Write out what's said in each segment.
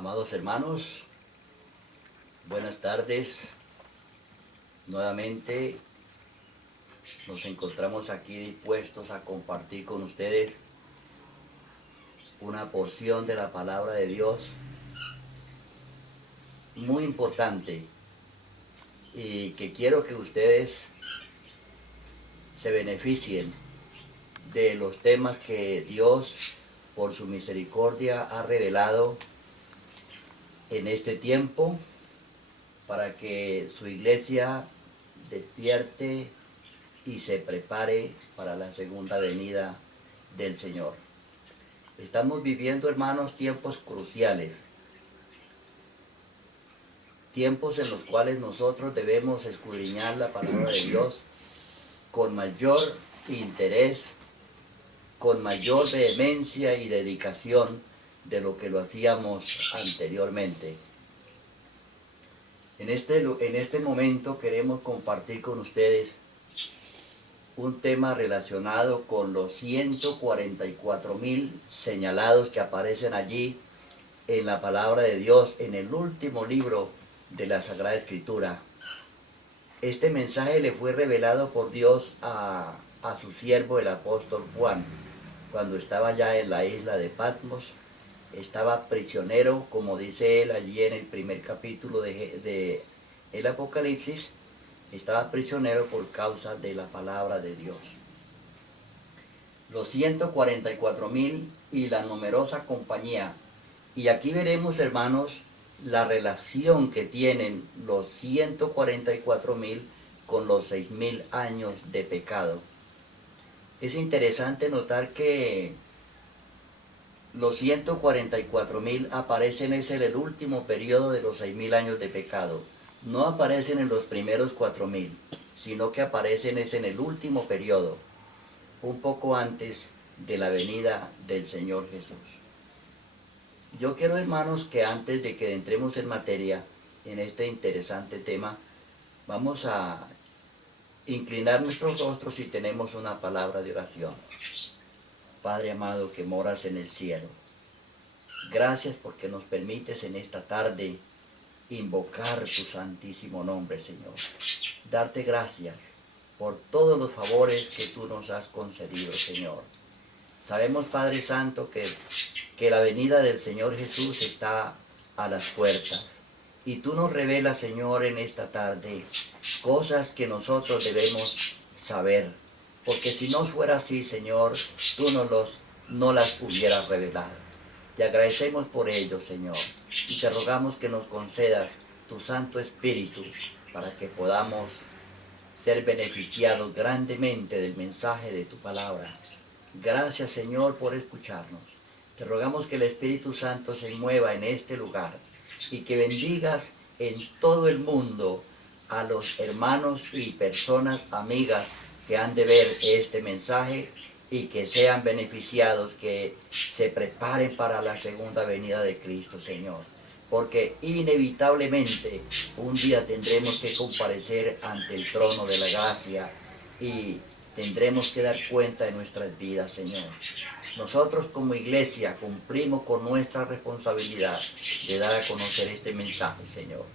Amados hermanos, buenas tardes. Nuevamente nos encontramos aquí dispuestos a compartir con ustedes una porción de la palabra de Dios muy importante y que quiero que ustedes se beneficien de los temas que Dios por su misericordia ha revelado en este tiempo para que su iglesia despierte y se prepare para la segunda venida del Señor. Estamos viviendo, hermanos, tiempos cruciales, tiempos en los cuales nosotros debemos escudriñar la palabra de Dios con mayor interés, con mayor vehemencia y dedicación de lo que lo hacíamos anteriormente. En este momento queremos compartir con ustedes un tema relacionado con los 144,000 señalados que aparecen allí en la palabra de Dios, en el último libro de la Sagrada Escritura. Este mensaje le fue revelado por Dios a su siervo, el apóstol Juan, cuando estaba ya en la isla de Patmos. Estaba prisionero, como dice él allí en el primer capítulo de el Apocalipsis. Estaba prisionero por causa de la palabra de Dios. Los 144,000 y la numerosa compañía. Y aquí veremos, hermanos, la relación que tienen los 144,000 con los 6,000 años de pecado. Es interesante notar que los 144,000 aparecen en el último periodo de los 6,000 años de pecado. No aparecen en los primeros 4,000, sino que aparecen en el último periodo, un poco antes de la venida del Señor Jesús. Yo quiero, hermanos, que antes de que entremos en materia, en este interesante tema, vamos a inclinar nuestros rostros y tenemos una palabra de oración. Padre amado que moras en el cielo, gracias porque nos permites en esta tarde invocar tu santísimo nombre, Señor. Darte gracias por todos los favores que tú nos has concedido, Señor. Sabemos, Padre Santo, que la venida del Señor Jesús está a las puertas. Y tú nos revelas, Señor, en esta tarde cosas que nosotros debemos saber. Porque si no fuera así, Señor, tú no las hubieras revelado. Te agradecemos por ello, Señor, y te rogamos que nos concedas tu Santo Espíritu para que podamos ser beneficiados grandemente del mensaje de tu palabra. Gracias, Señor, por escucharnos. Te rogamos que el Espíritu Santo se mueva en este lugar y que bendigas en todo el mundo a los hermanos y personas amigas que han de ver este mensaje y que sean beneficiados, que se preparen para la segunda venida de Cristo, Señor. Porque inevitablemente un día tendremos que comparecer ante el trono de la gracia y tendremos que dar cuenta de nuestras vidas, Señor. Nosotros como iglesia cumplimos con nuestra responsabilidad de dar a conocer este mensaje, Señor.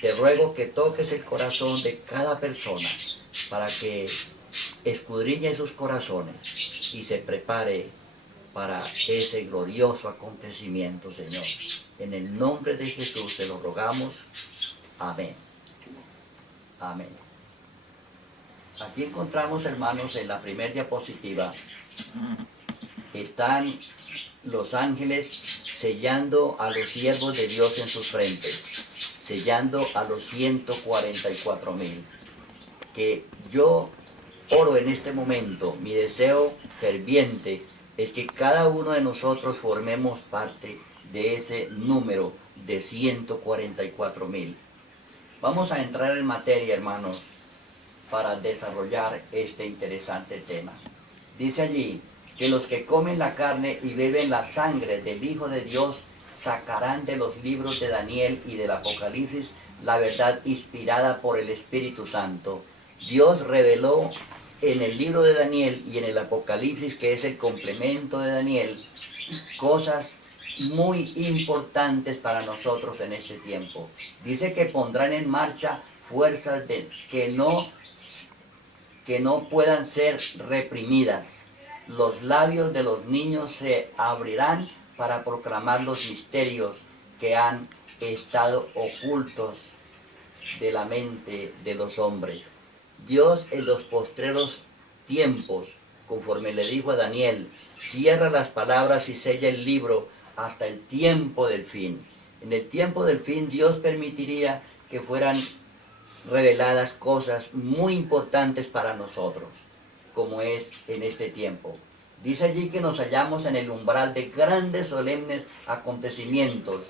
Te ruego que toques el corazón de cada persona para que escudriñe sus corazones y se prepare para ese glorioso acontecimiento, Señor. En el nombre de Jesús te lo rogamos. Amén. Amén. Aquí encontramos, hermanos, en la primera diapositiva, están los ángeles sellando a los siervos de Dios en sus frentes, sellando a los 144,000. Que yo oro en este momento, mi deseo ferviente es que cada uno de nosotros formemos parte de ese número de 144,000. Vamos a entrar en materia, hermanos, para desarrollar este interesante tema. Dice allí que los que comen la carne y beben la sangre del Hijo de Dios sacarán de los libros de Daniel y del Apocalipsis la verdad inspirada por el Espíritu Santo. Dios reveló en el libro de Daniel y en el Apocalipsis, que es el complemento de Daniel, cosas muy importantes para nosotros en este tiempo. Dice que pondrán en marcha fuerzas que no puedan ser reprimidas. Los labios de los niños se abrirán para proclamar los misterios que han estado ocultos de la mente de los hombres. Dios en los postreros tiempos, conforme le dijo a Daniel, cierra las palabras y sella el libro hasta el tiempo del fin. En el tiempo del fin Dios permitiría que fueran reveladas cosas muy importantes para nosotros, como es en este tiempo. Dice allí que nos hallamos en el umbral de grandes solemnes acontecimientos.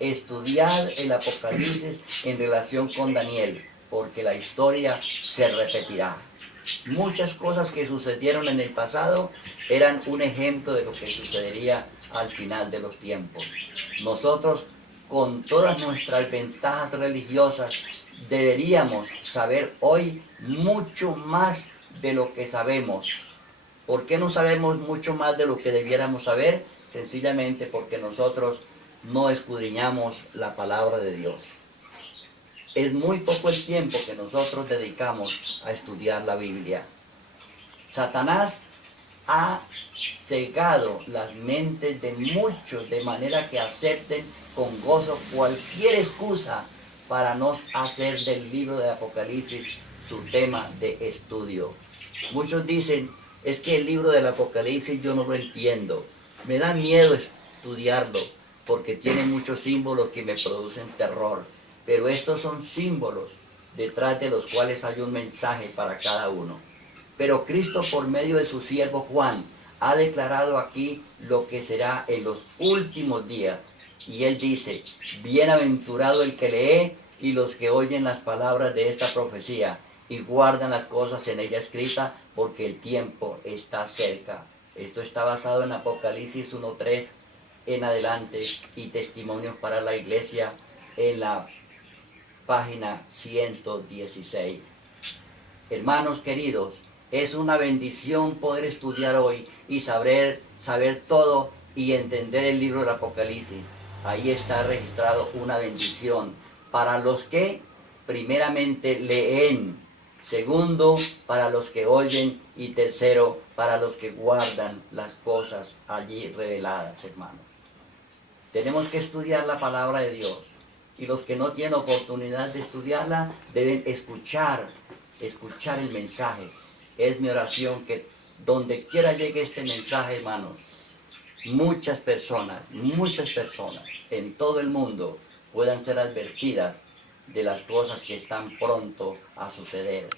Estudiad el Apocalipsis en relación con Daniel, porque la historia se repetirá. Muchas cosas que sucedieron en el pasado eran un ejemplo de lo que sucedería al final de los tiempos. Nosotros, con todas nuestras ventajas religiosas, deberíamos saber hoy mucho más de lo que sabemos. ¿Por qué no sabemos mucho más de lo que debiéramos saber? Sencillamente porque nosotros no escudriñamos la palabra de Dios. Es muy poco el tiempo que nosotros dedicamos a estudiar la Biblia. Satanás ha cegado las mentes de muchos de manera que acepten con gozo cualquier excusa para no hacer del libro de Apocalipsis su tema de estudio. Muchos dicen, es que el libro del Apocalipsis yo no lo entiendo, me da miedo estudiarlo porque tiene muchos símbolos que me producen terror, pero estos son símbolos detrás de los cuales hay un mensaje para cada uno. Pero Cristo, por medio de su siervo Juan, ha declarado aquí lo que será en los últimos días. Y él dice, bienaventurado el que lee y los que oyen las palabras de esta profecía y guardan las cosas en ella escritas, porque el tiempo está cerca. Esto está basado en Apocalipsis 1:3 en adelante y testimonios para la iglesia en la página 116. Hermanos queridos, es una bendición poder estudiar hoy y saber todo y entender el libro del Apocalipsis. Ahí está registrado una bendición para los que primeramente leen, segundo para los que oyen y tercero para los que guardan las cosas allí reveladas, hermanos. Tenemos que estudiar la palabra de Dios y los que no tienen oportunidad de estudiarla deben escuchar el mensaje. Es mi oración que donde quiera llegue este mensaje, hermanos, muchas personas en todo el mundo puedan ser advertidas de las cosas que están pronto a suceder,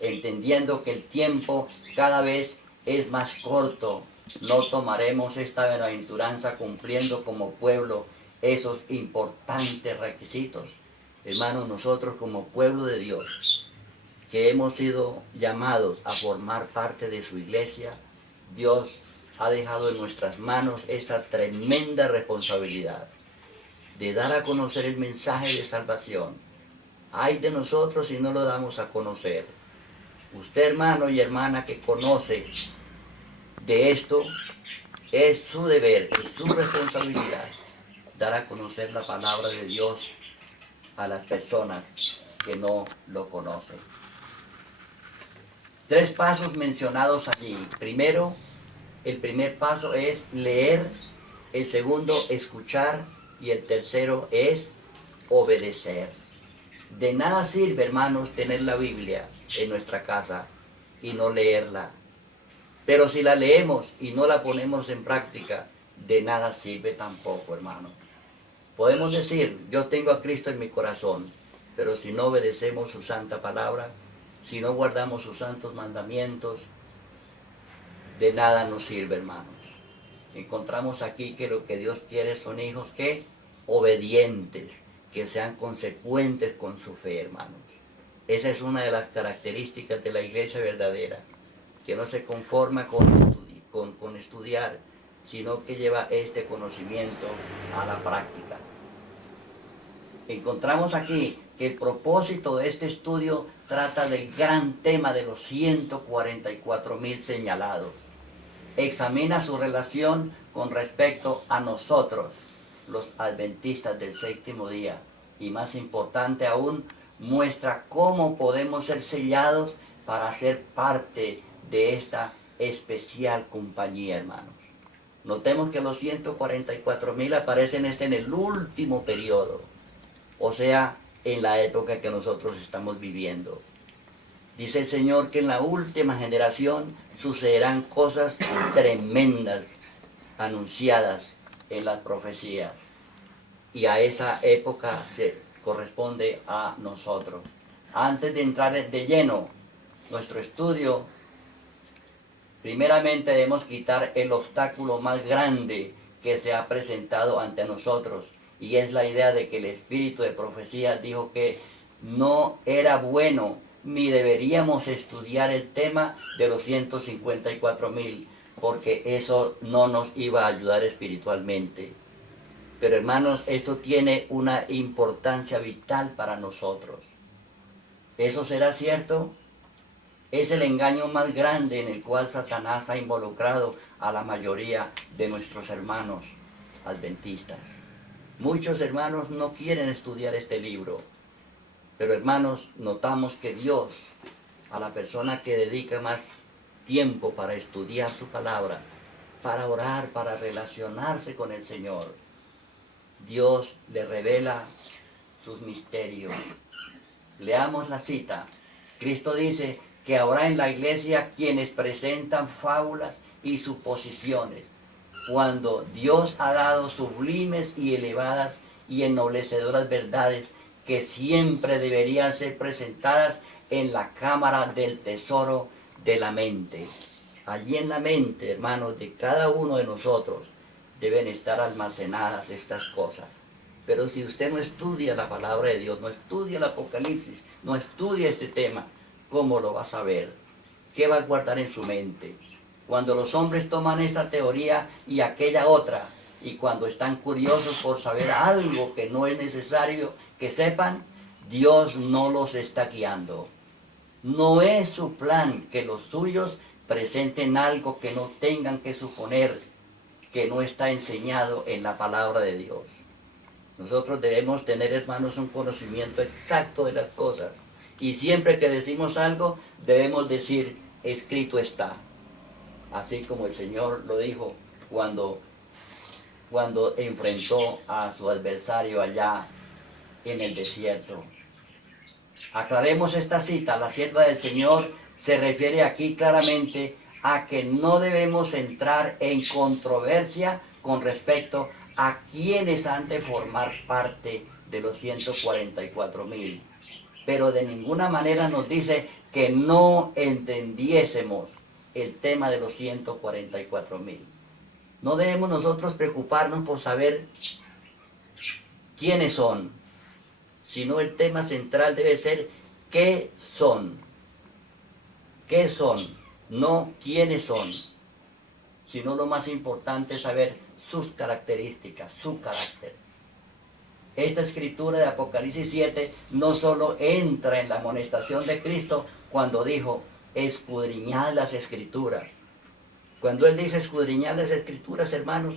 entendiendo que el tiempo cada vez es más corto. No tomaremos esta bienaventuranza cumpliendo como pueblo esos importantes requisitos. Hermanos, nosotros como pueblo de Dios, que hemos sido llamados a formar parte de su iglesia, Dios ha dejado en nuestras manos esta tremenda responsabilidad de dar a conocer el mensaje de salvación. Ay de nosotros si no lo damos a conocer. Usted, hermano y hermana que conoce de esto, es su deber, es su responsabilidad dar a conocer la palabra de Dios a las personas que no lo conocen. 3 pasos mencionados allí. Primero, el primer paso es leer, el segundo, escuchar, y el tercero es obedecer. De nada sirve, hermanos, tener la Biblia en nuestra casa y no leerla. Pero si la leemos y no la ponemos en práctica, de nada sirve tampoco, hermano. Podemos decir, yo tengo a Cristo en mi corazón, pero si no obedecemos su santa palabra, si no guardamos sus santos mandamientos, de nada nos sirve, hermanos. Encontramos aquí que lo que Dios quiere son hijos que obedientes, que sean consecuentes con su fe, hermanos. Esa es una de las características de la iglesia verdadera, que no se conforma con estudiar, sino que lleva este conocimiento a la práctica. Encontramos aquí que el propósito de este estudio trata del gran tema de los 144,000 señalados. examina su relación con respecto a nosotros, los adventistas del séptimo día. Y más importante aún, muestra cómo podemos ser sellados para ser parte de esta especial compañía, hermanos. Notemos que los 144.000 aparecen en el último periodo, o sea, en la época que nosotros estamos viviendo. Dice el Señor que en la última generación sucederán cosas tremendas anunciadas en las profecías. Y a esa época se corresponde a nosotros. Antes de entrar de lleno nuestro estudio, primeramente debemos quitar el obstáculo más grande que se ha presentado ante nosotros, y es la idea de que el espíritu de profecía dijo que no era bueno ni deberíamos estudiar el tema de los 154.000, porque eso no nos iba a ayudar espiritualmente. Pero hermanos, esto tiene una importancia vital para nosotros. ¿Eso será cierto? Es el engaño más grande en el cual Satanás ha involucrado a la mayoría de nuestros hermanos adventistas. Muchos hermanos no quieren estudiar este libro, pero hermanos, notamos que Dios, a la persona que dedica más tiempo para estudiar su palabra, para orar, para relacionarse con el Señor, Dios le revela sus misterios. Leamos la cita. Cristo dice que habrá en la iglesia quienes presentan fábulas y suposiciones, cuando Dios ha dado sublimes y elevadas y ennoblecederas verdades que siempre deberían ser presentadas en la cámara del tesoro de la mente. Allí en la mente, hermanos, de cada uno de nosotros deben estar almacenadas estas cosas. Pero si usted no estudia la palabra de Dios, no estudia el Apocalipsis, no estudia este tema, ¿cómo lo va a saber? ¿Qué va a guardar en su mente? Cuando los hombres toman esta teoría y aquella otra, y cuando están curiosos por saber algo que no es necesario que sepan, Dios no los está guiando. No es su plan que los suyos presenten algo que no tengan que suponer que no está enseñado en la palabra de Dios. Nosotros debemos tener, hermanos, un conocimiento exacto de las cosas. Y siempre que decimos algo, debemos decir, escrito está. Así como el Señor lo dijo cuando enfrentó a su adversario allá en el desierto. Aclaremos esta cita. La sierva del Señor se refiere aquí claramente a que no debemos entrar en controversia con respecto a quienes han de formar parte de los 144.000. Pero de ninguna manera nos dice que no entendiésemos el tema de los 144.000. No debemos nosotros preocuparnos por saber quiénes son, sino el tema central debe ser qué son. ¿Qué son? No quiénes son, sino lo más importante es saber sus características, su carácter. Esta escritura de Apocalipsis 7 no solo entra en la amonestación de Cristo cuando dijo, escudriñad las escrituras. Cuando Él dice escudriñad las escrituras, hermanos,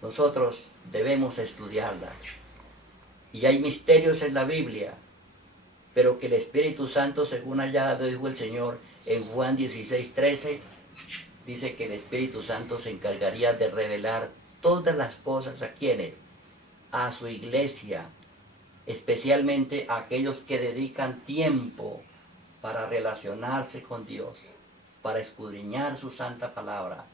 nosotros debemos estudiarlas. Y hay misterios en la Biblia, pero que el Espíritu Santo, según allá dijo el Señor en Juan 16:13, dice que el Espíritu Santo se encargaría de revelar todas las cosas a quienes, a su iglesia, especialmente a aquellos que dedican tiempo para relacionarse con Dios, para escudriñar su santa palabra.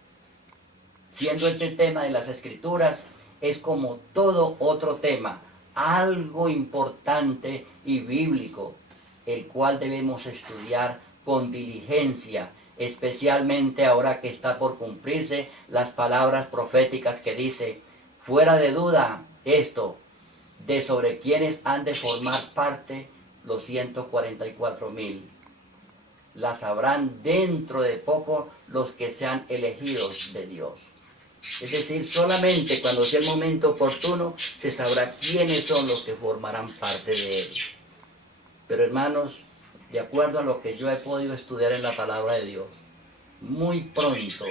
Siendo este tema de las Escrituras, es como todo otro tema, algo importante y bíblico, el cual debemos estudiar con diligencia, especialmente ahora que está por cumplirse las palabras proféticas que dice, fuera de duda esto, de sobre quienes han de formar parte los 144.000. Las sabrán dentro de poco los que sean elegidos de Dios. Es decir, solamente cuando sea el momento oportuno se sabrá quiénes son los que formarán parte de él. Pero hermanos, de acuerdo a lo que yo he podido estudiar en la palabra de Dios, muy pronto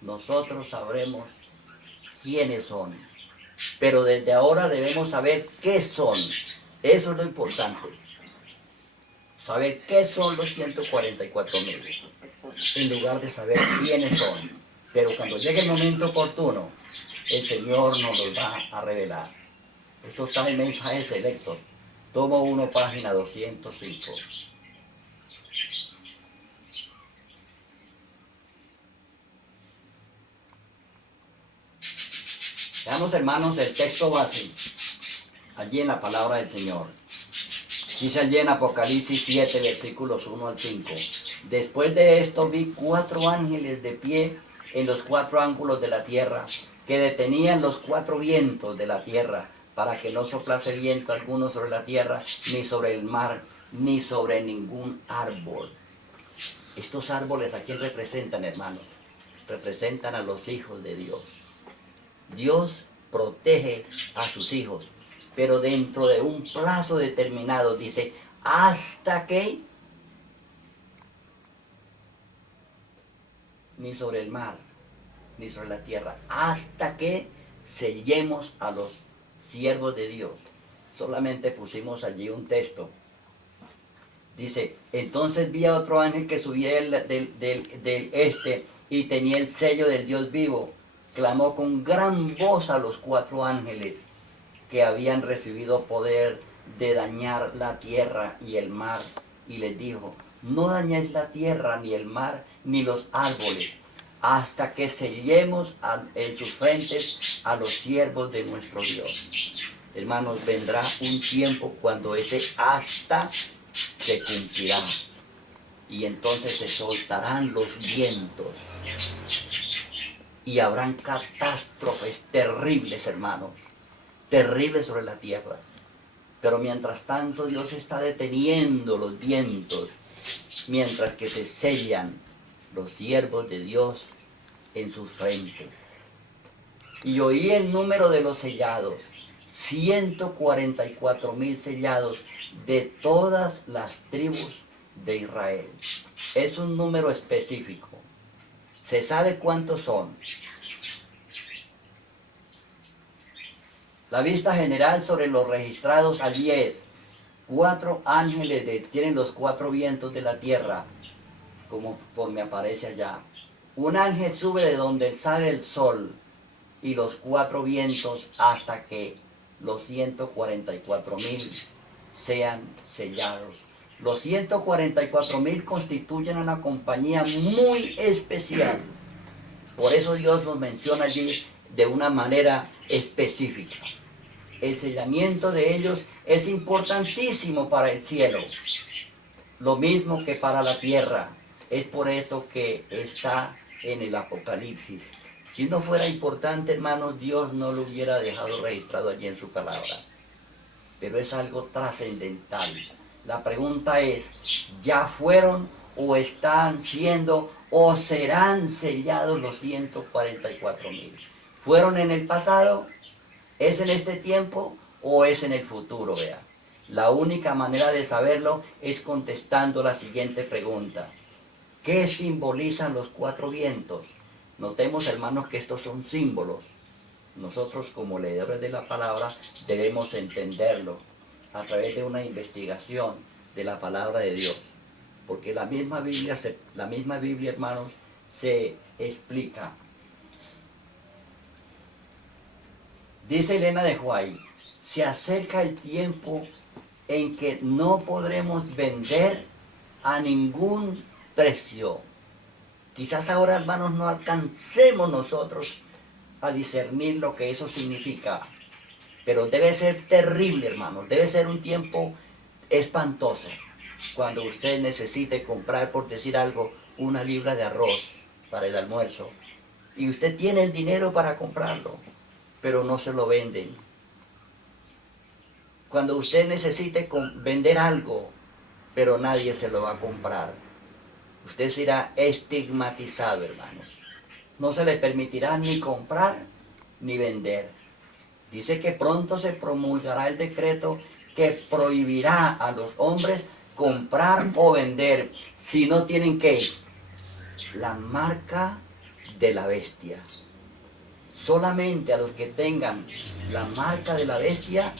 nosotros sabremos quiénes son. Pero desde ahora debemos saber qué son. Eso es lo importante. Saber qué son los 144.000, en lugar de saber quiénes son. Pero cuando llegue el momento oportuno, el Señor nos los va a revelar. Esto está en Mensajes Selectos, tomo 1, página 205. Veamos, hermanos, el texto base, allí en la palabra del Señor. Dice allí en Apocalipsis 7, versículos 1 al 5. Después de esto vi 4 ángeles de pie en los 4 ángulos de la tierra, que detenían los 4 vientos de la tierra, para que no soplase viento alguno sobre la tierra, ni sobre el mar, ni sobre ningún árbol. Estos árboles, ¿a quién representan, hermanos? Representan a los hijos de Dios. Dios protege a sus hijos, pero dentro de un plazo determinado, dice, hasta que ni sobre el mar, ni sobre la tierra, hasta que sellemos a los siervos de Dios. Solamente pusimos allí un texto. Dice, entonces vi a otro ángel que subía del este y tenía el sello del Dios vivo. Clamó con gran voz a los 4 ángeles que habían recibido poder de dañar la tierra y el mar, y les dijo, no dañéis la tierra, ni el mar, ni los árboles, hasta que sellemos en sus frentes a los siervos de nuestro Dios. Hermanos, vendrá un tiempo cuando ese hasta se cumplirá, y entonces se soltarán los vientos, y habrán catástrofes terribles, hermanos, terribles sobre la tierra. Pero mientras tanto Dios está deteniendo los vientos, mientras que se sellan los siervos de Dios en sus frentes. Y oí el número de los sellados, 144.000 sellados de todas las tribus de Israel. Es un número específico. ¿Se sabe cuántos son? La vista general sobre los registrados allí es 4 ángeles tienen los 4 vientos de la tierra, como me aparece allá. Un ángel sube de donde sale el sol y los 4 vientos hasta que los 144.000 sean sellados. Los 144.000 constituyen una compañía muy especial. Por eso Dios los menciona allí de una manera específica. El sellamiento de ellos es importantísimo para el cielo, lo mismo que para la tierra. Es por esto que está en el Apocalipsis. Si no fuera importante, hermanos, Dios no lo hubiera dejado registrado allí en su palabra. Pero es algo trascendental. La pregunta es, ¿ya fueron o están siendo o serán sellados los 144.000? ¿Fueron en el pasado? ¿Es en este tiempo o es en el futuro? Vea, la única manera de saberlo es contestando la siguiente pregunta. ¿Qué simbolizan los 4 vientos? Notemos, hermanos, que estos son símbolos. Nosotros, como leedores de la palabra, debemos entenderlo a través de una investigación de la palabra de Dios. Porque la misma Biblia, hermanos, se explica. Dice Elena de White, se acerca el tiempo en que no podremos vender a ningún precio. Quizás ahora, hermanos, no alcancemos nosotros a discernir lo que eso significa. Pero debe ser terrible, hermanos. Debe ser un tiempo espantoso. Cuando usted necesite comprar, por decir algo, 1 libra de arroz para el almuerzo. Y usted tiene el dinero para comprarlo, pero no se lo venden. Cuando usted necesite vender algo, pero nadie se lo va a comprar, usted será estigmatizado, hermanos. No se le permitirá ni comprar ni vender. Dice que pronto se promulgará el decreto que prohibirá a los hombres comprar o vender si no tienen ¿qué? La marca de la bestia. Solamente a los que tengan la marca de la bestia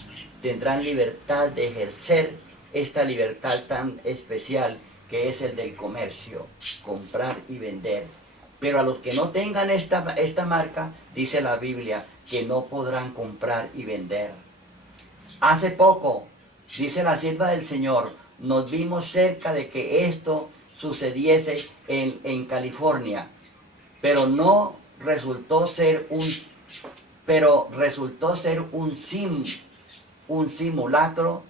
tendrán libertad de ejercer esta libertad tan especial que es el del comercio, comprar y vender. Pero a los que no tengan esta marca, dice la Biblia, que no podrán comprar y vender. Hace poco, dice la sierva del Señor, nos vimos cerca de que esto sucediese en California, pero no resultó ser un simulacro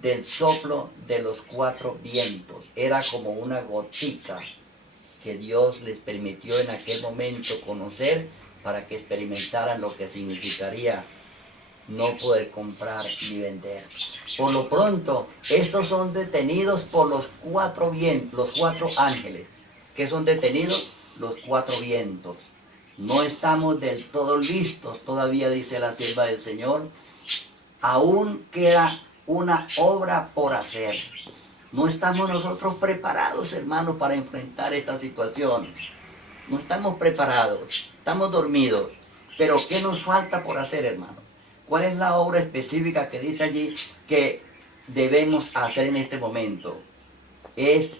del soplo de los cuatro vientos. Era como una gotica que Dios les permitió en aquel momento conocer para que experimentaran lo que significaría no poder comprar ni vender. Por lo pronto, estos son detenidos por los cuatro vientos, los cuatro ángeles. ¿Qué son detenidos? Los cuatro vientos. No estamos del todo listos todavía, dice la sierva del Señor. Aún queda una obra por hacer. No estamos nosotros preparados, hermanos, para enfrentar esta situación. No estamos preparados, estamos dormidos. Pero ¿qué nos falta por hacer, hermanos? ¿Cuál es la obra específica que dice allí que debemos hacer en este momento? Es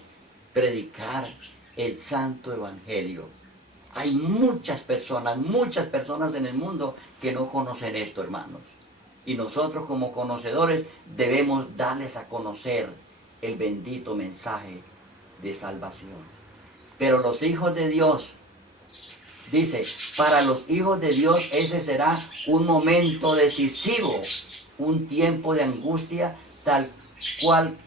predicar el santo evangelio. Hay muchas personas en el mundo que no conocen esto, hermanos. Y nosotros como conocedores debemos darles a conocer el bendito mensaje de salvación. Pero los hijos de Dios, dice, para los hijos de Dios ese será un momento decisivo, un tiempo de angustia tal cual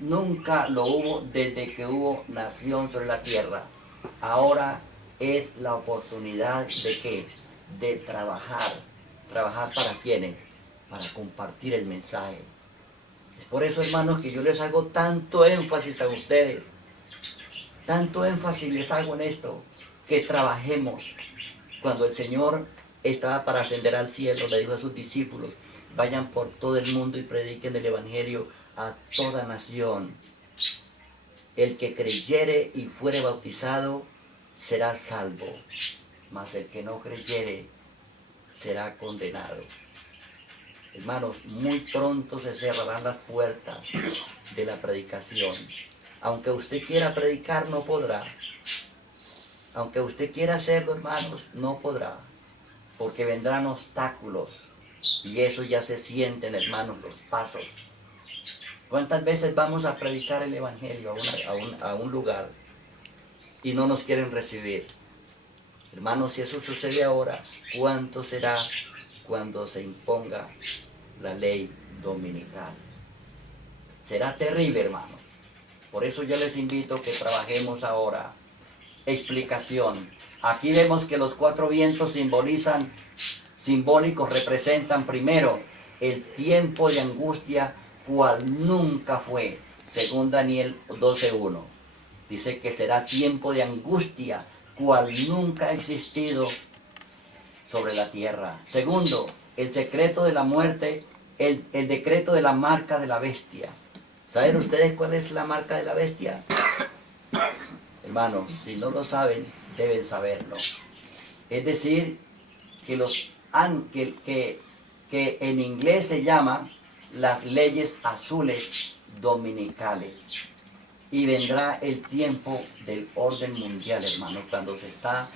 nunca lo hubo desde que hubo nación sobre la tierra. Ahora es la oportunidad de ¿qué? De trabajar. ¿Trabajar para quiénes? Para compartir el mensaje. Es por eso, hermanos, que yo les hago tanto énfasis a ustedes. Tanto énfasis les hago en esto, que trabajemos. Cuando el Señor estaba para ascender al cielo, le dijo a sus discípulos, vayan por todo el mundo y prediquen el evangelio a toda nación. El que creyere y fuere bautizado será salvo, mas el que no creyere será condenado. Hermanos, muy pronto se cerrarán las puertas de la predicación. Aunque usted quiera predicar, no podrá. Aunque usted quiera hacerlo, hermanos, no podrá. Porque vendrán obstáculos. Y eso ya se sienten, hermanos, los pasos. ¿Cuántas veces vamos a predicar el evangelio a un lugar y no nos quieren recibir? Hermanos, si eso sucede ahora, ¿cuánto será cuando se imponga la ley dominical? Será terrible, hermanos. Por eso yo les invito a que trabajemos ahora. Explicación. Aquí vemos que los cuatro vientos simbólicos representan primero el tiempo de angustia cual nunca fue, según Daniel 12:1. Dice que será tiempo de angustia cual nunca ha existido sobre la tierra. Segundo, el secreto de la muerte, el decreto de la marca de la bestia. ¿Saben ustedes cuál es la marca de la bestia? Hermanos, si no lo saben, deben saberlo. Es decir, que en inglés se llama las leyes azules dominicales. Y vendrá el tiempo del orden mundial, hermanos, cuando está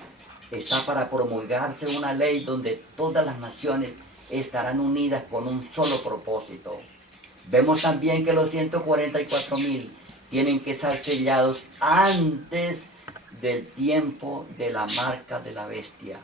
para promulgarse una ley donde todas las naciones estarán unidas con un solo propósito. Vemos también que los 144,000 tienen que ser sellados antes del tiempo de la marca de la bestia.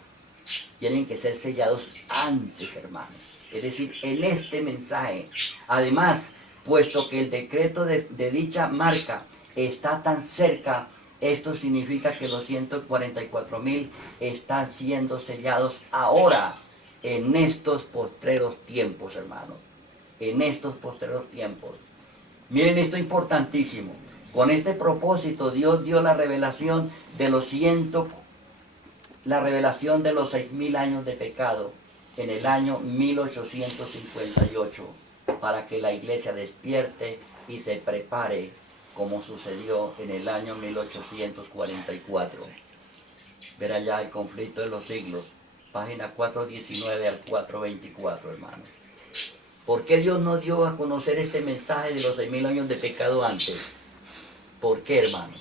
Tienen que ser sellados antes, hermanos. Es decir, en este mensaje. Además, puesto que el decreto de dicha marca está tan cerca, esto significa que los 144,000 están siendo sellados ahora, en estos postreros tiempos, hermanos. En estos postreros tiempos. Miren esto importantísimo. Con este propósito Dios dio la revelación de los 6,000 años de pecado en el año 1858 para que la iglesia despierte y se prepare como sucedió en el año 1844. ver allá el conflicto de los siglos, página 419 al 424, hermano. ¿Por qué Dios no dio a conocer este mensaje de los 6.000 años de pecado antes? ¿Por qué, hermano?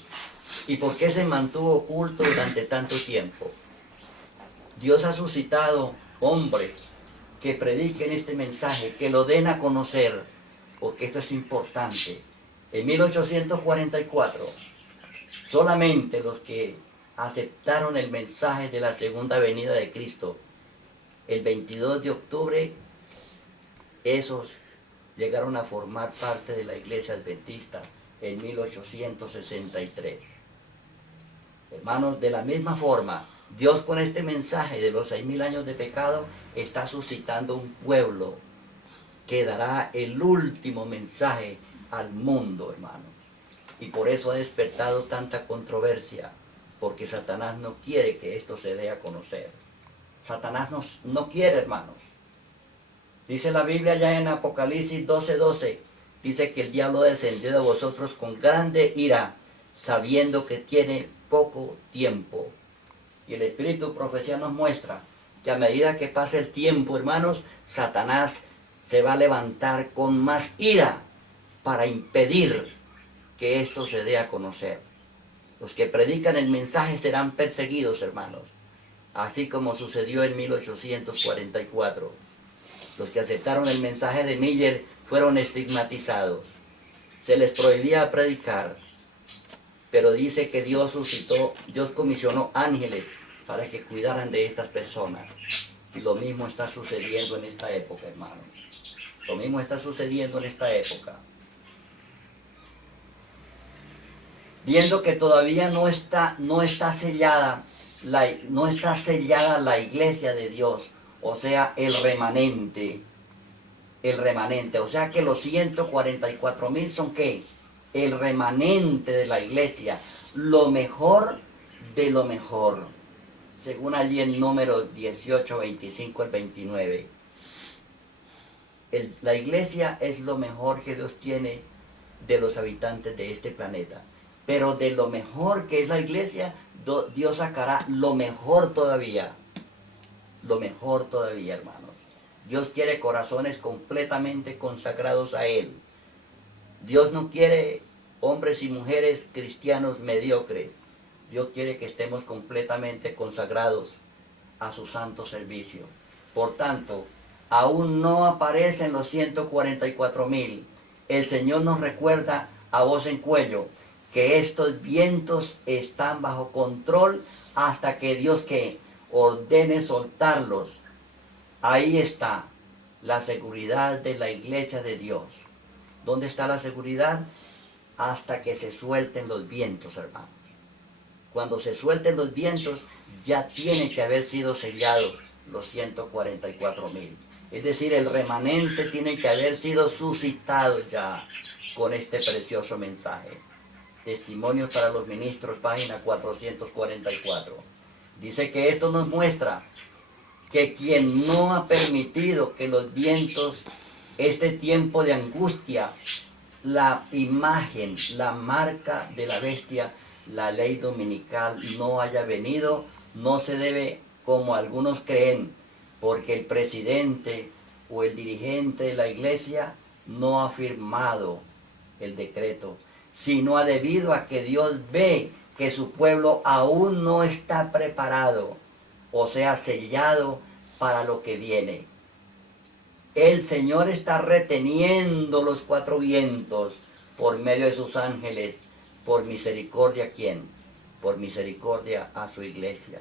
¿Y por qué se mantuvo oculto durante tanto tiempo? Dios ha suscitado hombres que prediquen este mensaje, que lo den a conocer, porque esto es importante. En 1844, solamente los que aceptaron el mensaje de la segunda venida de Cristo, el 22 de octubre, esos llegaron a formar parte de la iglesia adventista en 1863. Hermanos, de la misma forma, Dios con este mensaje de los 6.000 años de pecado está suscitando un pueblo que dará el último mensaje al mundo, hermanos. Y por eso ha despertado tanta controversia, porque Satanás no quiere que esto se dé a conocer. Satanás no quiere, hermanos. Dice la Biblia ya en Apocalipsis 12:12, dice que el diablo descendió de vosotros con grande ira, sabiendo que tiene poco tiempo. Y el Espíritu Profecía nos muestra que a medida que pase el tiempo, hermanos, Satanás se va a levantar con más ira para impedir que esto se dé a conocer. Los que predican el mensaje serán perseguidos, hermanos, así como sucedió en 1844. Los que aceptaron el mensaje de Miller fueron estigmatizados. Se les prohibía predicar, pero dice que Dios comisionó ángeles para que cuidaran de estas personas. Y lo mismo está sucediendo en esta época, hermanos. Lo mismo está sucediendo en esta época. Viendo que todavía no está sellada la iglesia de Dios, o sea, el remanente, o sea que los 144.000 son ¿qué? El remanente de la iglesia, lo mejor de lo mejor, según allí en Números 18, 25 al 29. La iglesia es lo mejor que Dios tiene de los habitantes de este planeta. Pero de lo mejor que es la iglesia, Dios sacará lo mejor todavía. Lo mejor todavía, hermanos. Dios quiere corazones completamente consagrados a Él. Dios no quiere hombres y mujeres cristianos mediocres. Dios quiere que estemos completamente consagrados a su santo servicio. Por tanto, aún no aparecen los 144.000. El Señor nos recuerda a voz en cuello que estos vientos están bajo control hasta que Dios que ordene soltarlos. Ahí está la seguridad de la iglesia de Dios. ¿Dónde está la seguridad? Hasta que se suelten los vientos, hermanos. Cuando se suelten los vientos, ya tienen que haber sido sellados los 144.000. Es decir, el remanente tiene que haber sido suscitado ya con este precioso mensaje. Testimonios para los ministros, página 444. Dice que esto nos muestra que quien no ha permitido que los vientos, este tiempo de angustia, la imagen, la marca de la bestia, la ley dominical no haya venido, no se debe, como algunos creen, porque el presidente o el dirigente de la iglesia no ha firmado el decreto, sino debido a que Dios ve que su pueblo aún no está preparado, o sea, sellado para lo que viene. El Señor está reteniendo los cuatro vientos por medio de sus ángeles, por misericordia ¿a quién? Por misericordia a su iglesia.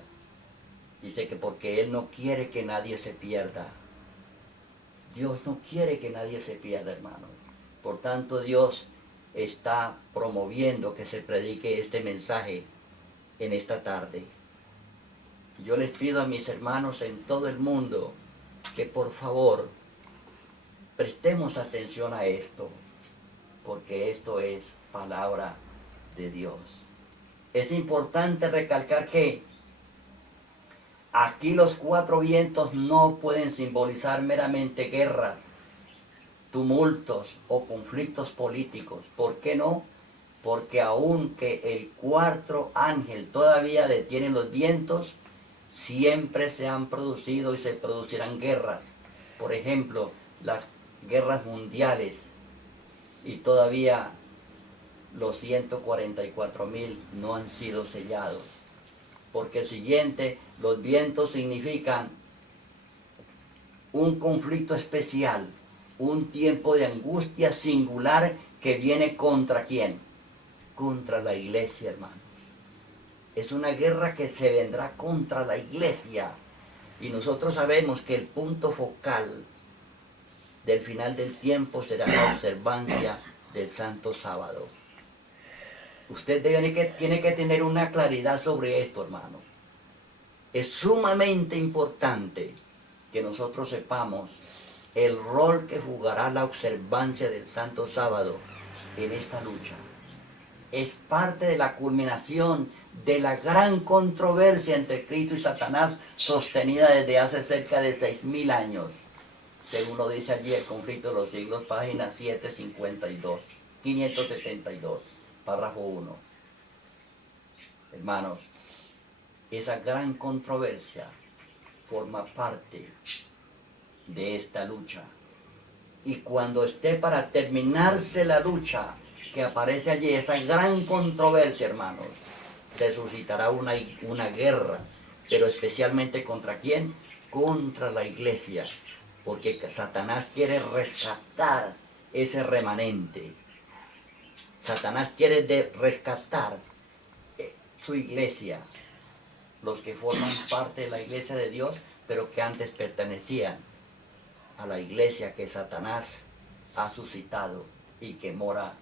Dice que porque Él no quiere que nadie se pierda. Dios no quiere que nadie se pierda, hermanos. Por tanto, Dios está promoviendo que se predique este mensaje en esta tarde. Yo les pido a mis hermanos en todo el mundo que por favor prestemos atención a esto, porque esto es palabra de Dios. Es importante recalcar que aquí los cuatro vientos no pueden simbolizar meramente guerras, tumultos o conflictos políticos. ¿Por qué no? porque aunque el cuarto ángel todavía detiene los vientos, siempre se han producido y se producirán guerras. Por ejemplo, las guerras mundiales, y todavía los 144.000 no han sido sellados. Porque siguiente, los vientos significan un conflicto especial, un tiempo de angustia singular que viene ¿contra quién? Contra la iglesia, hermano. Es una guerra que se vendrá contra la iglesia. Y nosotros sabemos que el punto focal del final del tiempo será la observancia del Santo Sábado. Usted tiene que tener una claridad sobre esto, hermano. Es sumamente importante que nosotros sepamos el rol que jugará la observancia del Santo Sábado en esta lucha. Es parte de la culminación de la gran controversia entre Cristo y Satanás, sostenida desde hace cerca de 6.000 años. Según lo dice allí el conflicto de los siglos, página 752, 572, párrafo 1. Hermanos, esa gran controversia forma parte de esta lucha. Y cuando esté para terminarse la lucha, que aparece allí, esa gran controversia, hermanos, se suscitará una guerra, pero especialmente ¿contra quién? Contra la iglesia, porque Satanás quiere rescatar ese remanente. Satanás quiere rescatar su iglesia, los que forman parte de la iglesia de Dios, pero que antes pertenecían a la iglesia que Satanás ha suscitado y que mora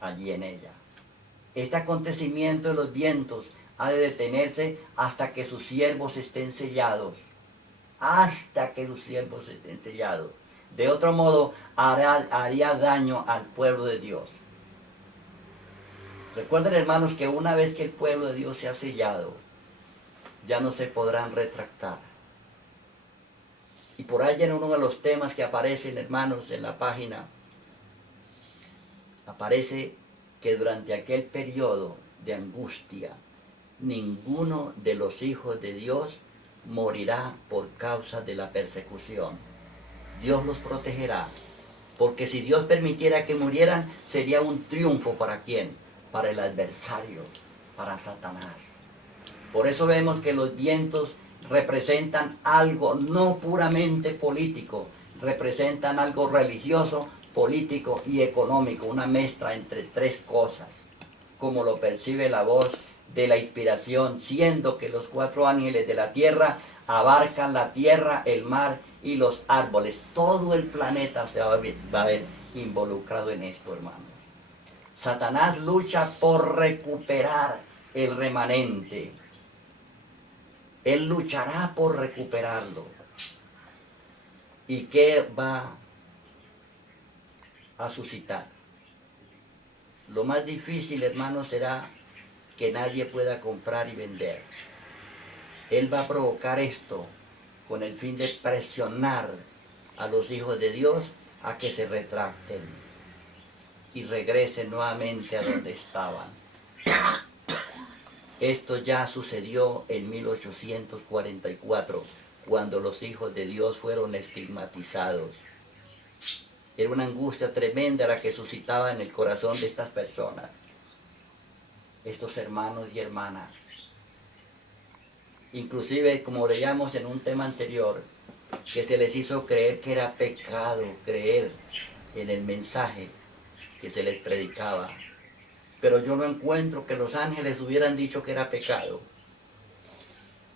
allí en ella. Este acontecimiento de los vientos ha de detenerse hasta que sus siervos estén sellados. Hasta que sus siervos estén sellados. De otro modo, haría daño al pueblo de Dios. Recuerden, hermanos, que una vez que el pueblo de Dios se ha sellado, ya no se podrán retractar. Y por ahí en uno de los temas que aparecen, hermanos, en la página, aparece que durante aquel periodo de angustia, ninguno de los hijos de Dios morirá por causa de la persecución. Dios los protegerá, porque si Dios permitiera que murieran, sería un triunfo ¿para quién? Para el adversario, para Satanás. Por eso vemos que los vientos representan algo no puramente político, representan algo religioso, político y económico, una mezcla entre tres cosas, como lo percibe la voz de la inspiración, siendo que los cuatro ángeles de la tierra abarcan la tierra, el mar y los árboles. Todo el planeta se va a ver involucrado en esto, hermanos. Satanás lucha por recuperar el remanente. Él luchará por recuperarlo. ¿Y qué va a suscitar? Lo más difícil, hermanos, será que nadie pueda comprar y vender. Él va a provocar esto con el fin de presionar a los hijos de Dios a que se retracten y regresen nuevamente a donde estaban. Esto ya sucedió en 1844, cuando los hijos de Dios fueron estigmatizados. Era una angustia tremenda la que suscitaba en el corazón de estas personas, estos hermanos y hermanas. Inclusive, como leíamos en un tema anterior, que se les hizo creer que era pecado creer en el mensaje que se les predicaba. Pero yo no encuentro que los ángeles hubieran dicho que era pecado.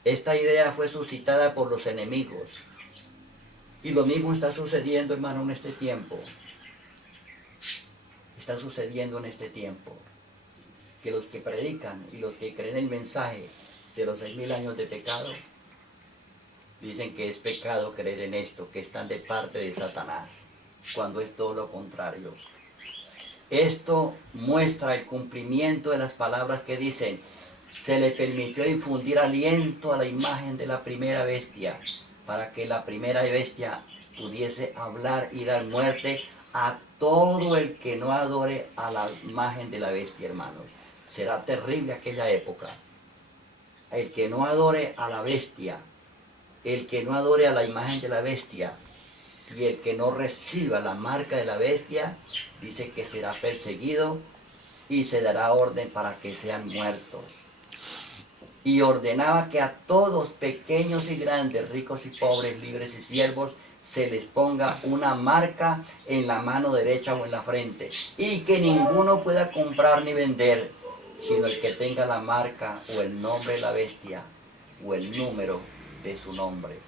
Esta idea fue suscitada por los enemigos. Y lo mismo está sucediendo, hermano, en este tiempo. Está sucediendo en este tiempo. Que los que predican y los que creen el mensaje de los 6.000 años de pecado, dicen que es pecado creer en esto, que están de parte de Satanás, cuando es todo lo contrario. Esto muestra el cumplimiento de las palabras que dicen: se le permitió infundir aliento a la imagen de la primera bestia, para que la primera bestia pudiese hablar y dar muerte a todo el que no adore a la imagen de la bestia, hermanos. Será terrible aquella época. El que no adore a la bestia, el que no adore a la imagen de la bestia, y el que no reciba la marca de la bestia, dice que será perseguido y se dará orden para que sean muertos. Y ordenaba que a todos, pequeños y grandes, ricos y pobres, libres y siervos, se les ponga una marca en la mano derecha o en la frente, y que ninguno pueda comprar ni vender, sino el que tenga la marca o el nombre de la bestia o el número de su nombre.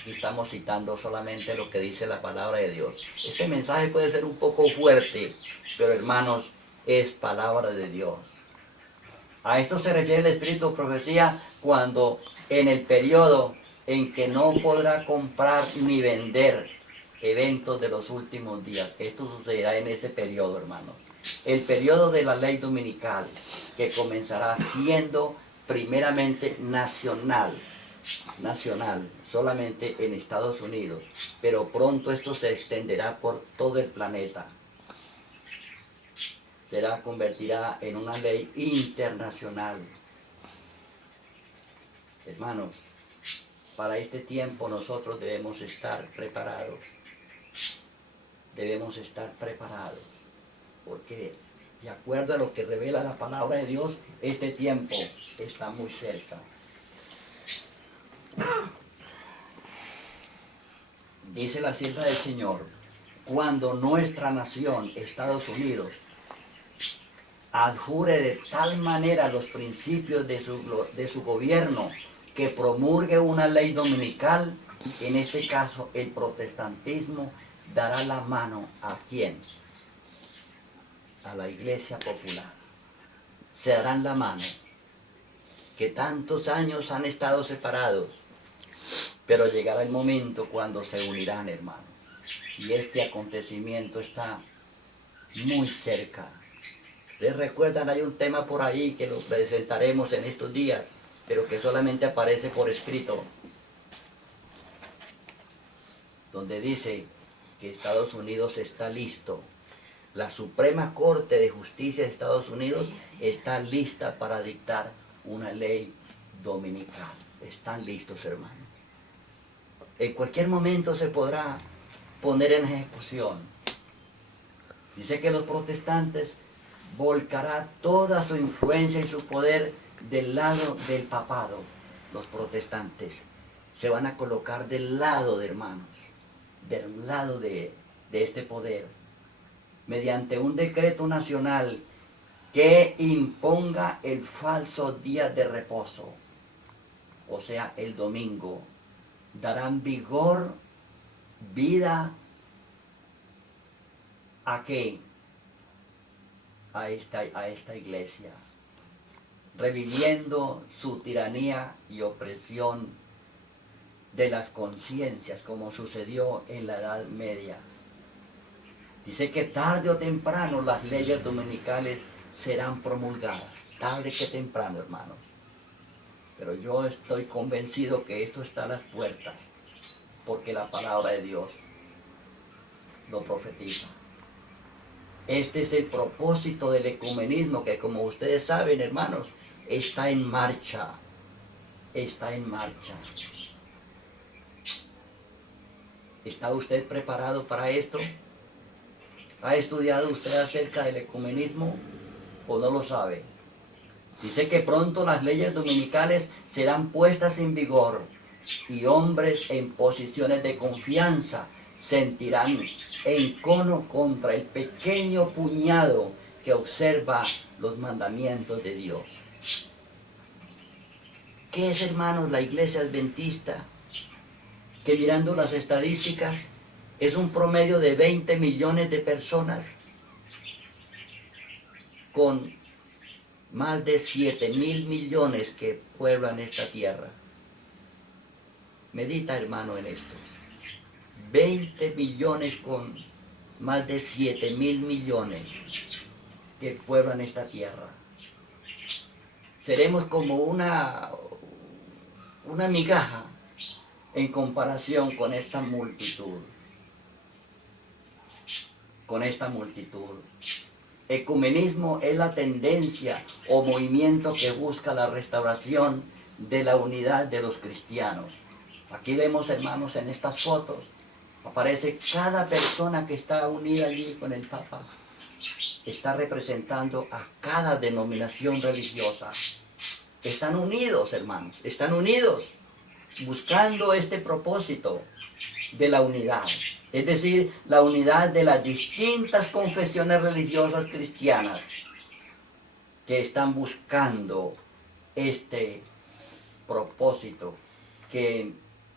Aquí estamos citando solamente lo que dice la palabra de Dios. Este mensaje puede ser un poco fuerte, pero hermanos, es palabra de Dios. A esto se refiere el espíritu de profecía cuando en el periodo en que no podrá comprar ni vender, eventos de los últimos días. Esto sucederá en ese periodo, hermanos. El periodo de la ley dominical, que comenzará siendo primeramente nacional, solamente en Estados Unidos, pero pronto esto se extenderá por todo el planeta. Convertirá en una ley internacional. Hermanos, para este tiempo nosotros debemos estar preparados. Debemos estar preparados, porque de acuerdo a lo que revela la palabra de Dios, este tiempo está muy cerca. Dice la sierva del Señor, cuando nuestra nación, Estados Unidos, adjure de tal manera los principios de su gobierno que promulgue una ley dominical, en este caso el protestantismo dará la mano ¿a quién? A la iglesia popular. Se darán la mano, que tantos años han estado separados, pero llegará el momento cuando se unirán, hermanos. Y este acontecimiento está muy cerca. ¿Ustedes recuerdan? Hay un tema por ahí que lo presentaremos en estos días, pero que solamente aparece por escrito, donde dice que Estados Unidos está listo. La Suprema Corte de Justicia de Estados Unidos está lista para dictar una ley dominical. Están listos, hermanos. En cualquier momento se podrá poner en ejecución. Dice que los protestantes volcará toda su influencia y su poder del lado del papado. Los protestantes se van a colocar del lado de hermanos, del lado de este poder, mediante un decreto nacional que imponga el falso día de reposo, o sea, el domingo. Darán vigor, vida, ¿a qué? A esta iglesia, reviviendo su tiranía y opresión de las conciencias, como sucedió en la Edad Media. Dice que tarde o temprano las leyes dominicales serán promulgadas, tarde que temprano, hermanos. Pero yo estoy convencido que esto está a las puertas, porque la palabra de Dios lo profetiza. Este es el propósito del ecumenismo, que como ustedes saben, hermanos, está en marcha. Está en marcha. ¿Está usted preparado para esto? ¿Ha estudiado usted acerca del ecumenismo o no lo sabe? Dice que pronto las leyes dominicales serán puestas en vigor y hombres en posiciones de confianza sentirán encono contra el pequeño puñado que observa los mandamientos de Dios. ¿Qué es, hermanos, la iglesia adventista? Que mirando las estadísticas es un promedio de 20 millones de personas con más de 7.000 millones que pueblan esta tierra. Medita, hermano, en esto. 20 millones con más de 7.000 millones que pueblan esta tierra. Seremos como una migaja en comparación con esta multitud. con esta multitud. Ecumenismo es la tendencia o movimiento que busca la restauración de la unidad de los cristianos. Aquí vemos, hermanos, en estas fotos, aparece cada persona que está unida allí con el Papa. Está representando a cada denominación religiosa. Están unidos, hermanos, están unidos, buscando este propósito de la unidad. Es decir, la unidad de las distintas confesiones religiosas cristianas que están buscando este propósito que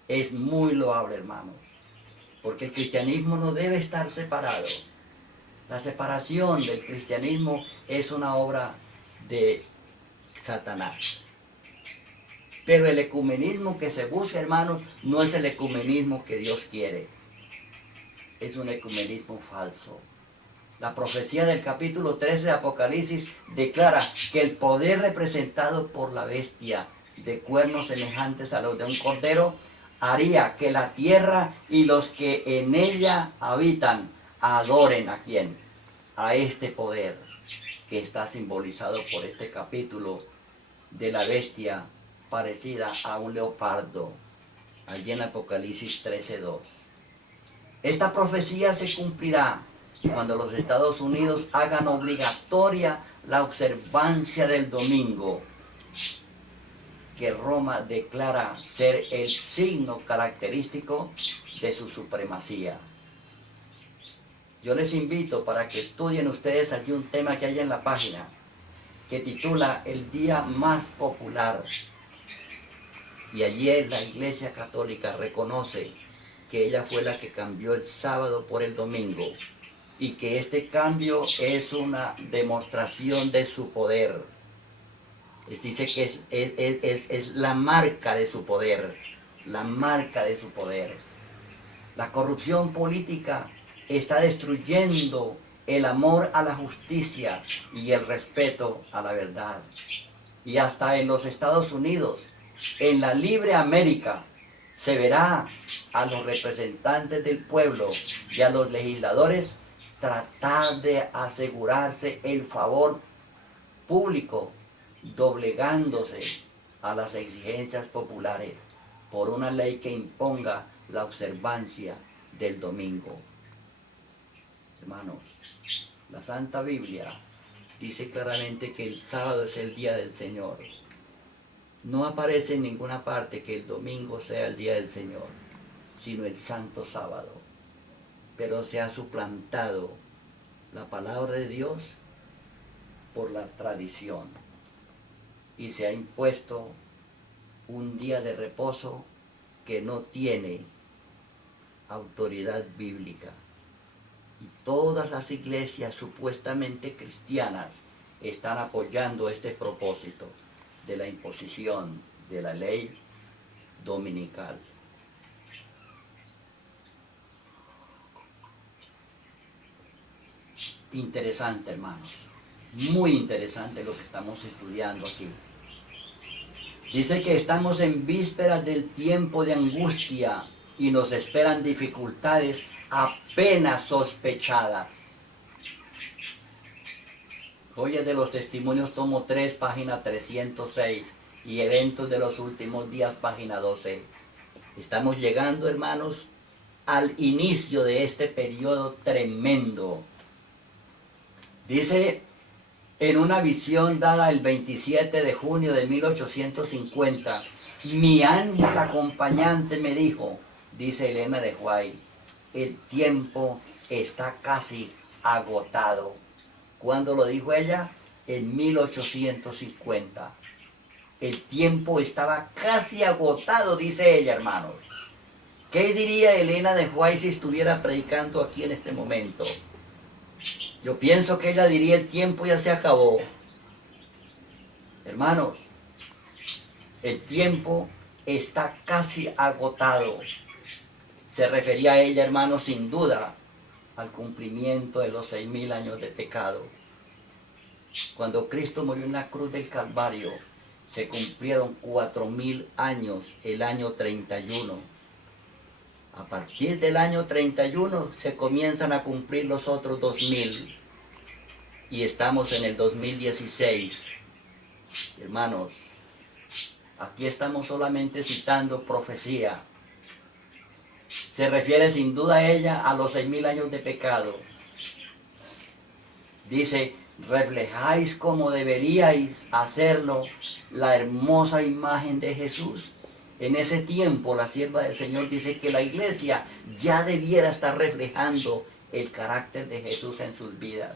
es muy loable, hermanos. Porque el cristianismo no debe estar separado. La separación del cristianismo es una obra de Satanás. Pero el ecumenismo que se busca, hermanos, no es el ecumenismo que Dios quiere. Es un ecumenismo falso. La profecía del capítulo 13 de Apocalipsis declara que el poder representado por la bestia de cuernos semejantes a los de un cordero haría que la tierra y los que en ella habitan adoren ¿a quién? A este poder que está simbolizado por este capítulo de la bestia parecida a un leopardo, allí en Apocalipsis 13:2. Esta profecía se cumplirá cuando los Estados Unidos hagan obligatoria la observancia del domingo, que Roma declara ser el signo característico de su supremacía. Yo les invito para que estudien ustedes aquí un tema que hay en la página, que titula El día más popular. Y allí la Iglesia Católica reconoce que ella fue la que cambió el sábado por el domingo y que este cambio es una demostración de su poder. Les dice que es la marca de su poder, la marca de su poder. La corrupción política está destruyendo el amor a la justicia y el respeto a la verdad. Y hasta en los Estados Unidos, en la libre América, se verá a los representantes del pueblo y a los legisladores tratar de asegurarse el favor público, doblegándose a las exigencias populares por una ley que imponga la observancia del domingo. Hermanos, la Santa Biblia dice claramente que el sábado es el día del Señor. No aparece en ninguna parte que el domingo sea el día del Señor, sino el santo sábado. Pero se ha suplantado la palabra de Dios por la tradición y se ha impuesto un día de reposo que no tiene autoridad bíblica. Y todas las iglesias supuestamente cristianas están apoyando este propósito de la imposición de la ley dominical. Interesante, hermanos. Muy interesante lo que estamos estudiando aquí. Dice que estamos en vísperas del tiempo de angustia y nos esperan dificultades apenas sospechadas. Joyas de los Testimonios, tomo 3, página 306, y Eventos de los Últimos Días, página 12. Estamos llegando, hermanos, al inicio de este periodo tremendo. Dice, en una visión dada el 27 de junio de 1850, mi ángel acompañante me dijo, dice Elena de White, el tiempo está casi agotado. ¿Cuándo lo dijo ella? En 1850. El tiempo estaba casi agotado, dice ella, hermanos. ¿Qué diría Elena de White si estuviera predicando aquí en este momento? Yo pienso que ella diría, el tiempo ya se acabó. Hermanos, el tiempo está casi agotado. Se refería a ella, hermanos, sin duda, al cumplimiento de los 6.000 años de pecado. Cuando Cristo murió en la cruz del Calvario, se cumplieron 4.000 años, el año 31. A partir del año 31 se comienzan a cumplir los otros 2000 y estamos en el 2016. Hermanos, aquí estamos solamente citando profecía. Se refiere sin duda ella a los 6000 años de pecado. Dice, reflejáis como deberíais hacerlo la hermosa imagen de Jesús. En ese tiempo la sierva del Señor dice que la iglesia ya debiera estar reflejando el carácter de Jesús en sus vidas.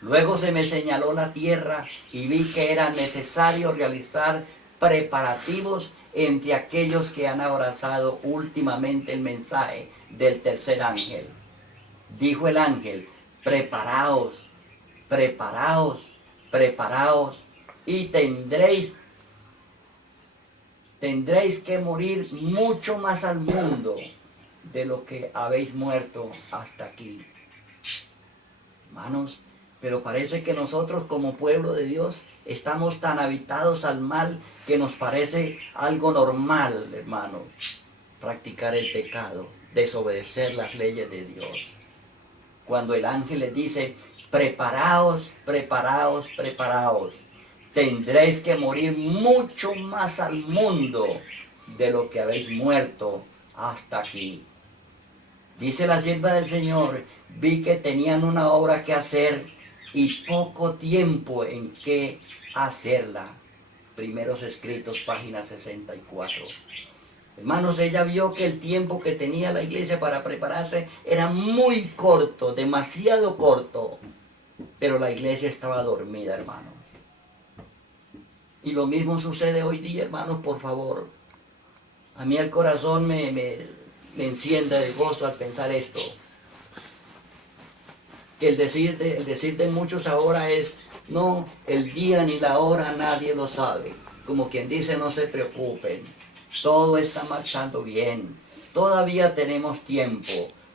Luego se me señaló la tierra y vi que era necesario realizar preparativos entre aquellos que han abrazado últimamente el mensaje del tercer ángel. Dijo el ángel, preparaos, preparaos, preparaos, y tendréis que morir mucho más al mundo de lo que habéis muerto hasta aquí. Hermanos, pero parece que nosotros como pueblo de Dios estamos tan habitados al mal que nos parece algo normal, hermanos, practicar el pecado, desobedecer las leyes de Dios. Cuando el ángel les dice, preparaos, preparaos, preparaos, tendréis que morir mucho más al mundo de lo que habéis muerto hasta aquí. Dice la sierva del Señor, vi que tenían una obra que hacer y poco tiempo en que hacerla. Primeros Escritos, página 64. Hermanos, ella vio que el tiempo que tenía la iglesia para prepararse era muy corto, demasiado corto. Pero la iglesia estaba dormida, hermanos. Y lo mismo sucede hoy día, hermanos, por favor. A mí el corazón me enciende de gozo al pensar esto. Que el decir de muchos ahora es, no, el día ni la hora nadie lo sabe. Como quien dice, no se preocupen. Todo está marchando bien. Todavía tenemos tiempo.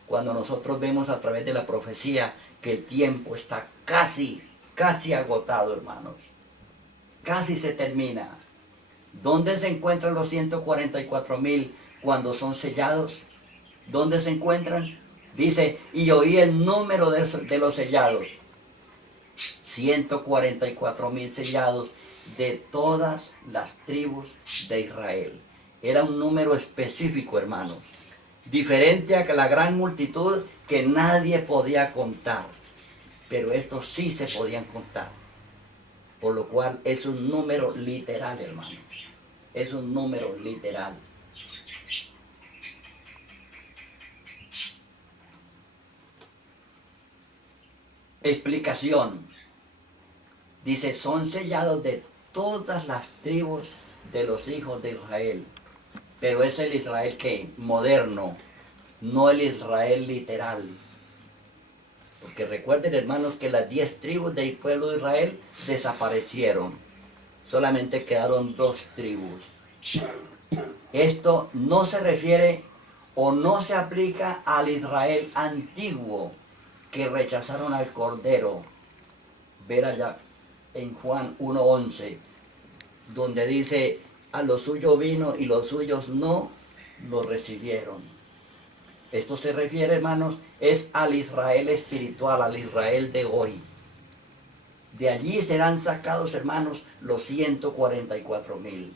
Cuando nosotros vemos a través de la profecía que el tiempo está casi agotado, hermanos. Casi se termina. ¿Dónde se encuentran los 144,000 cuando son sellados? ¿Dónde se encuentran? Dice, y oí el número de los sellados. 144,000 sellados de todas las tribus de Israel. Era un número específico, hermanos. Diferente a la gran multitud que nadie podía contar. Pero estos sí se podían contar. Por lo cual es un número literal, hermanos. Es un número literal. Explicación. Dice, son sellados de todas las tribus de los hijos de Israel. Pero es el Israel que moderno, no el Israel literal. Porque recuerden, hermanos, que las 10 tribus del pueblo de Israel desaparecieron. Solamente quedaron 2 tribus. Esto no se refiere o no se aplica al Israel antiguo que rechazaron al Cordero. Ver allá en Juan 1:11, donde dice, a lo suyo vino y los suyos no lo recibieron. Esto se refiere, hermanos, es al Israel espiritual, al Israel de hoy. De allí serán sacados, hermanos, los 144,000.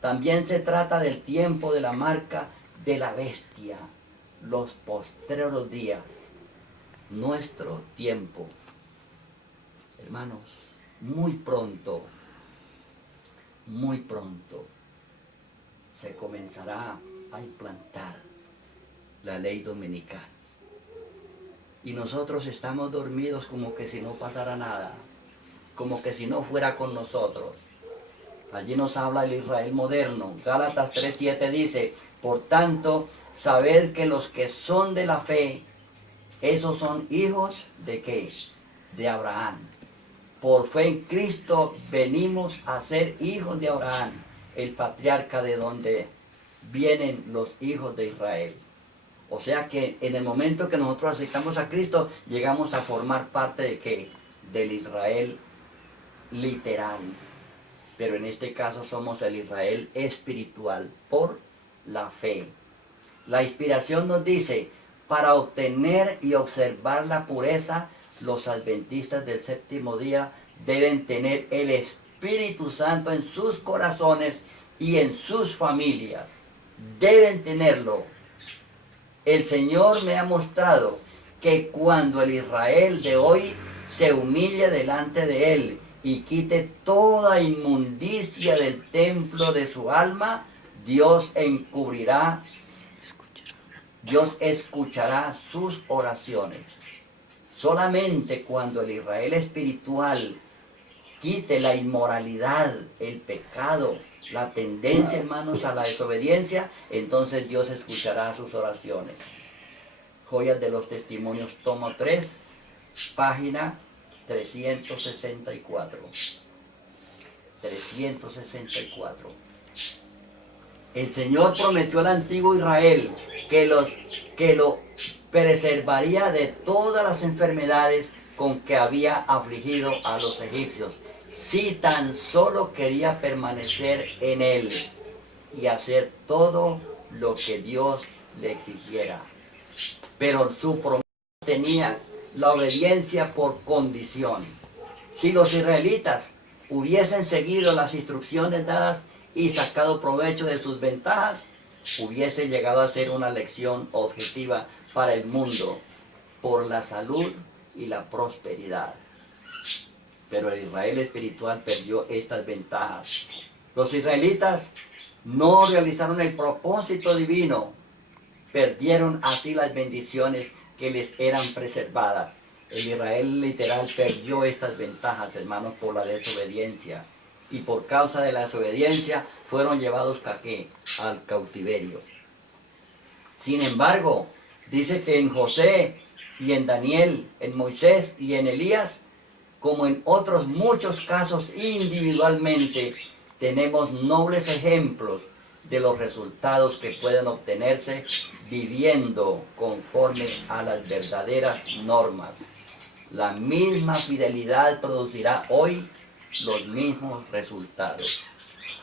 También se trata del tiempo de la marca de la bestia, los postreros días, nuestro tiempo. Hermanos, muy pronto se comenzará a implantar la ley dominical. Y nosotros estamos dormidos como que si no pasara nada, como que si no fuera con nosotros. Allí nos habla el Israel moderno. Gálatas 3:7 dice, por tanto, sabed que los que son de la fe, esos son hijos ¿de qué? De Abraham. Por fe en Cristo venimos a ser hijos de Abraham, el patriarca de donde vienen los hijos de Israel. O sea que en el momento que nosotros aceptamos a Cristo, llegamos a formar parte de ¿qué? Del Israel literal. Pero en este caso somos el Israel espiritual por la fe. La inspiración nos dice, para obtener y observar la pureza, los adventistas del séptimo día deben tener el Espíritu Santo en sus corazones y en sus familias. Deben tenerlo. El Señor me ha mostrado que cuando el Israel de hoy se humille delante de Él y quite toda inmundicia del templo de su alma, Dios encubrirá, Dios escuchará sus oraciones. Solamente cuando el Israel espiritual quite la inmoralidad, el pecado, la tendencia, hermanos, a la desobediencia, entonces Dios escuchará sus oraciones. Joyas de los Testimonios, tomo 3, página 364. 364. El Señor prometió al antiguo Israel que lo preservaría de todas las enfermedades con que había afligido a los egipcios, si tan solo quería permanecer en Él y hacer todo lo que Dios le exigiera. Pero su promesa tenía la obediencia por condición. Si los israelitas hubiesen seguido las instrucciones dadas y sacado provecho de sus ventajas, hubiese llegado a ser una lección objetiva para el mundo por la salud y la prosperidad. Pero el Israel espiritual perdió estas ventajas. Los israelitas no realizaron el propósito divino, perdieron así las bendiciones que les eran preservadas. El Israel literal perdió estas ventajas, hermanos, por la desobediencia. Y por causa de la desobediencia fueron llevados ¿a qué? Al cautiverio. Sin embargo, dice que en José y en Daniel, en Moisés y en Elías, como en otros muchos casos individualmente, tenemos nobles ejemplos de los resultados que pueden obtenerse viviendo conforme a las verdaderas normas. La misma fidelidad producirá hoy los mismos resultados.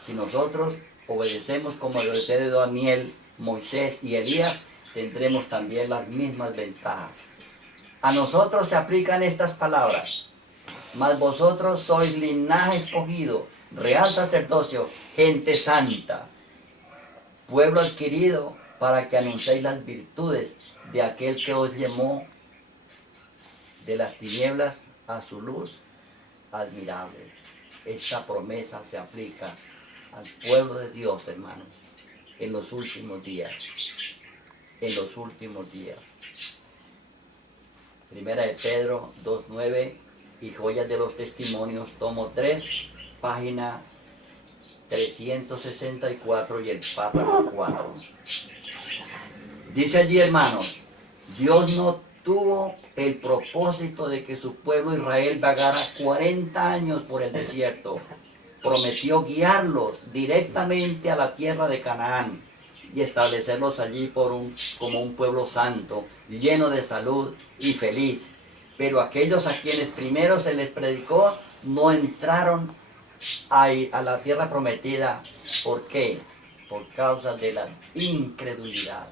Si nosotros obedecemos como obedece Daniel, Moisés y Elías, tendremos también las mismas ventajas. A nosotros se aplican estas palabras: mas vosotros sois linaje escogido, real sacerdocio, gente santa, pueblo adquirido, para que anunciéis las virtudes de aquel que os llamó de las tinieblas a su luz admirable. Esta promesa se aplica al pueblo de Dios, hermanos, en los últimos días. En los últimos días. Primera de Pedro 2:9 y Joyas de los Testimonios, tomo 3, página 364 y el párrafo 4. Dice allí, hermanos, Dios no tuvo el propósito de que su pueblo Israel vagara 40 años por el desierto. Prometió guiarlos directamente a la tierra de Canaán y establecerlos allí como un pueblo santo, lleno de salud y feliz. Pero aquellos a quienes primero se les predicó no entraron a la tierra prometida. ¿Por qué? Por causa de la incredulidad.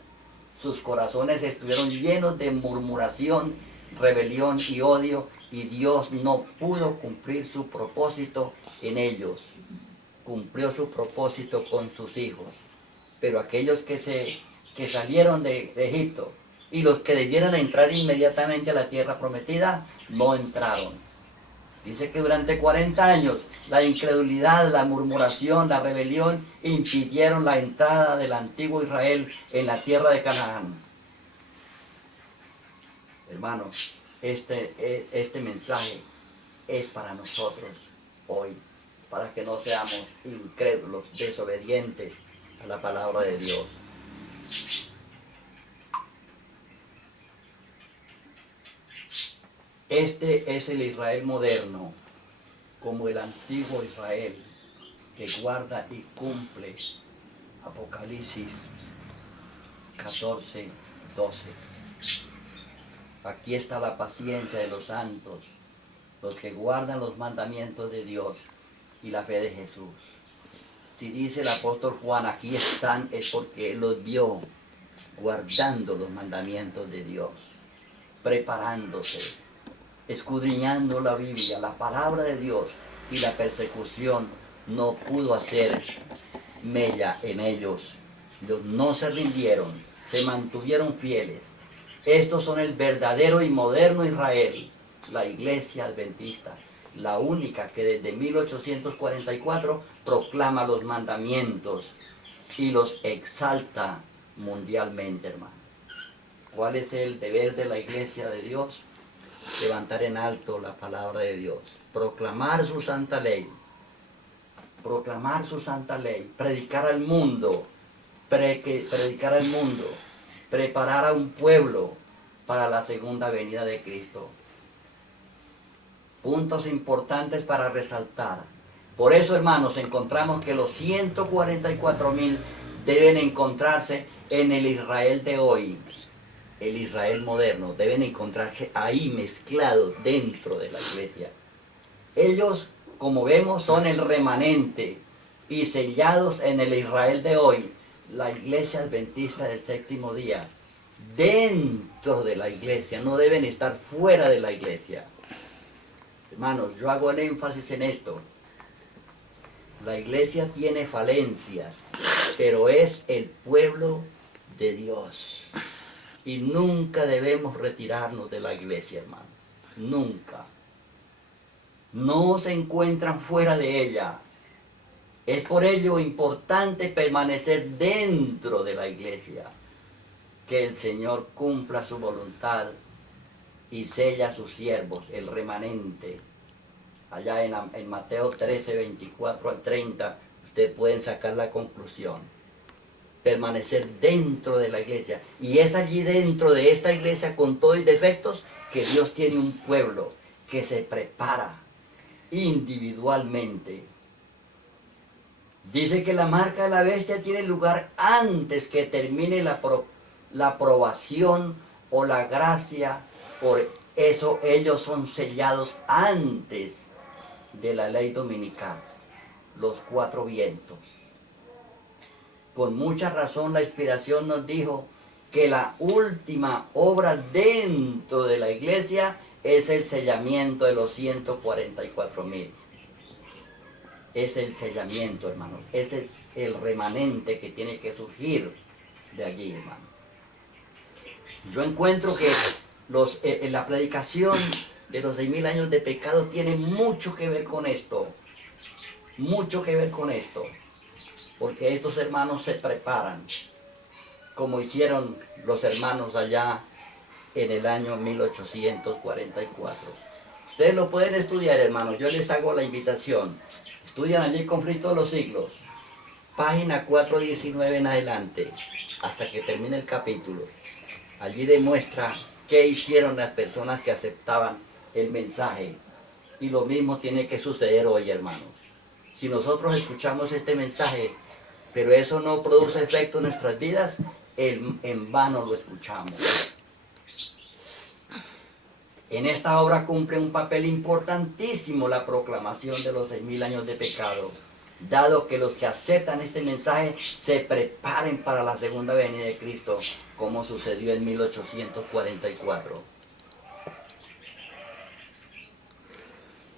Sus corazones estuvieron llenos de murmuración, rebelión y odio, y Dios no pudo cumplir su propósito en ellos. Cumplió su propósito con sus hijos. Pero aquellos que salieron de Egipto y los que debieran entrar inmediatamente a la tierra prometida, no entraron. Dice que durante 40 años la incredulidad, la murmuración, la rebelión impidieron la entrada del antiguo Israel en la tierra de Canaán. Hermanos, este mensaje es para nosotros hoy, para que no seamos incrédulos, desobedientes a la palabra de Dios. Este es el Israel moderno, como el antiguo Israel, que guarda y cumple Apocalipsis 14, 12. Aquí está la paciencia de los santos, los que guardan los mandamientos de Dios y la fe de Jesús. Si dice el apóstol Juan, aquí están, es porque Él los vio. guardando los mandamientos de Dios, preparándose, escudriñando la Biblia, la palabra de Dios, y la persecución no pudo hacer mella en ellos. Ellos no se rindieron, se mantuvieron fieles. Estos son el verdadero y moderno Israel, la iglesia adventista, la única que desde 1844 proclama los mandamientos y los exalta mundialmente, hermano. ¿Cuál es el deber de la iglesia de Dios? Levantar en alto la palabra de Dios, proclamar su santa ley, predicar al mundo, preparar a un pueblo para la segunda venida de Cristo. Puntos importantes para resaltar. Por eso, hermanos, encontramos que los 144.000 deben encontrarse en el Israel de hoy, el Israel moderno, deben encontrarse ahí mezclados dentro de la iglesia. Ellos, como vemos, son el remanente y sellados en el Israel de hoy, la iglesia adventista del séptimo día, dentro de la iglesia, no deben estar fuera de la iglesia. Hermanos, yo hago el énfasis en esto. La iglesia tiene falencias, pero es el pueblo de Dios. Y nunca debemos retirarnos de la iglesia, hermano. Nunca. No se encuentran fuera de ella. Es por ello importante permanecer dentro de la iglesia. Que el Señor cumpla su voluntad y sella a sus siervos, el remanente. Allá en Mateo 13, 24 al 30, ustedes pueden sacar la conclusión. Permanecer dentro de la iglesia. Y es allí dentro de esta iglesia, con todos los defectos, que Dios tiene un pueblo que se prepara individualmente. Dice que la marca de la bestia tiene lugar antes que termine la aprobación o la gracia. Por eso ellos son sellados antes de la ley dominical, los 4 vientos. Con mucha razón la inspiración nos dijo que la última obra dentro de la iglesia es el sellamiento de los 144.000. Es el sellamiento, hermano. Ese es el remanente que tiene que surgir de allí, hermano. Yo encuentro que en la predicación de los 6.000 años de pecado tiene mucho que ver con esto. Mucho que ver con esto. Porque estos hermanos se preparan, como hicieron los hermanos allá en el año 1844. Ustedes lo pueden estudiar, hermanos. Yo les hago la invitación. Estudian allí Conflicto de los Siglos. Página 419 en adelante, hasta que termine el capítulo. Allí demuestra qué hicieron las personas que aceptaban el mensaje. Y lo mismo tiene que suceder hoy, hermanos. Si nosotros escuchamos este mensaje, pero eso no produce efecto en nuestras vidas, en vano lo escuchamos. En esta obra cumple un papel importantísimo la proclamación de los 6.000 años de pecado, dado que los que aceptan este mensaje se preparen para la segunda venida de Cristo, como sucedió en 1844.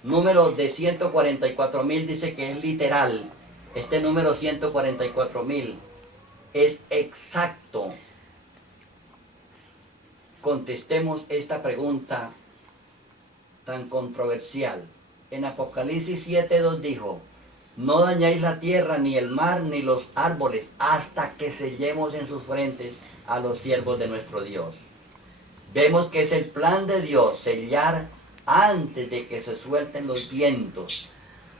Número de 144.000 dice que es literal. Este número 144.000 es exacto. Contestemos esta pregunta tan controversial. En Apocalipsis 7:2 dijo: no dañéis la tierra, ni el mar, ni los árboles, hasta que sellemos en sus frentes a los siervos de nuestro Dios. Vemos que es el plan de Dios sellar antes de que se suelten los vientos.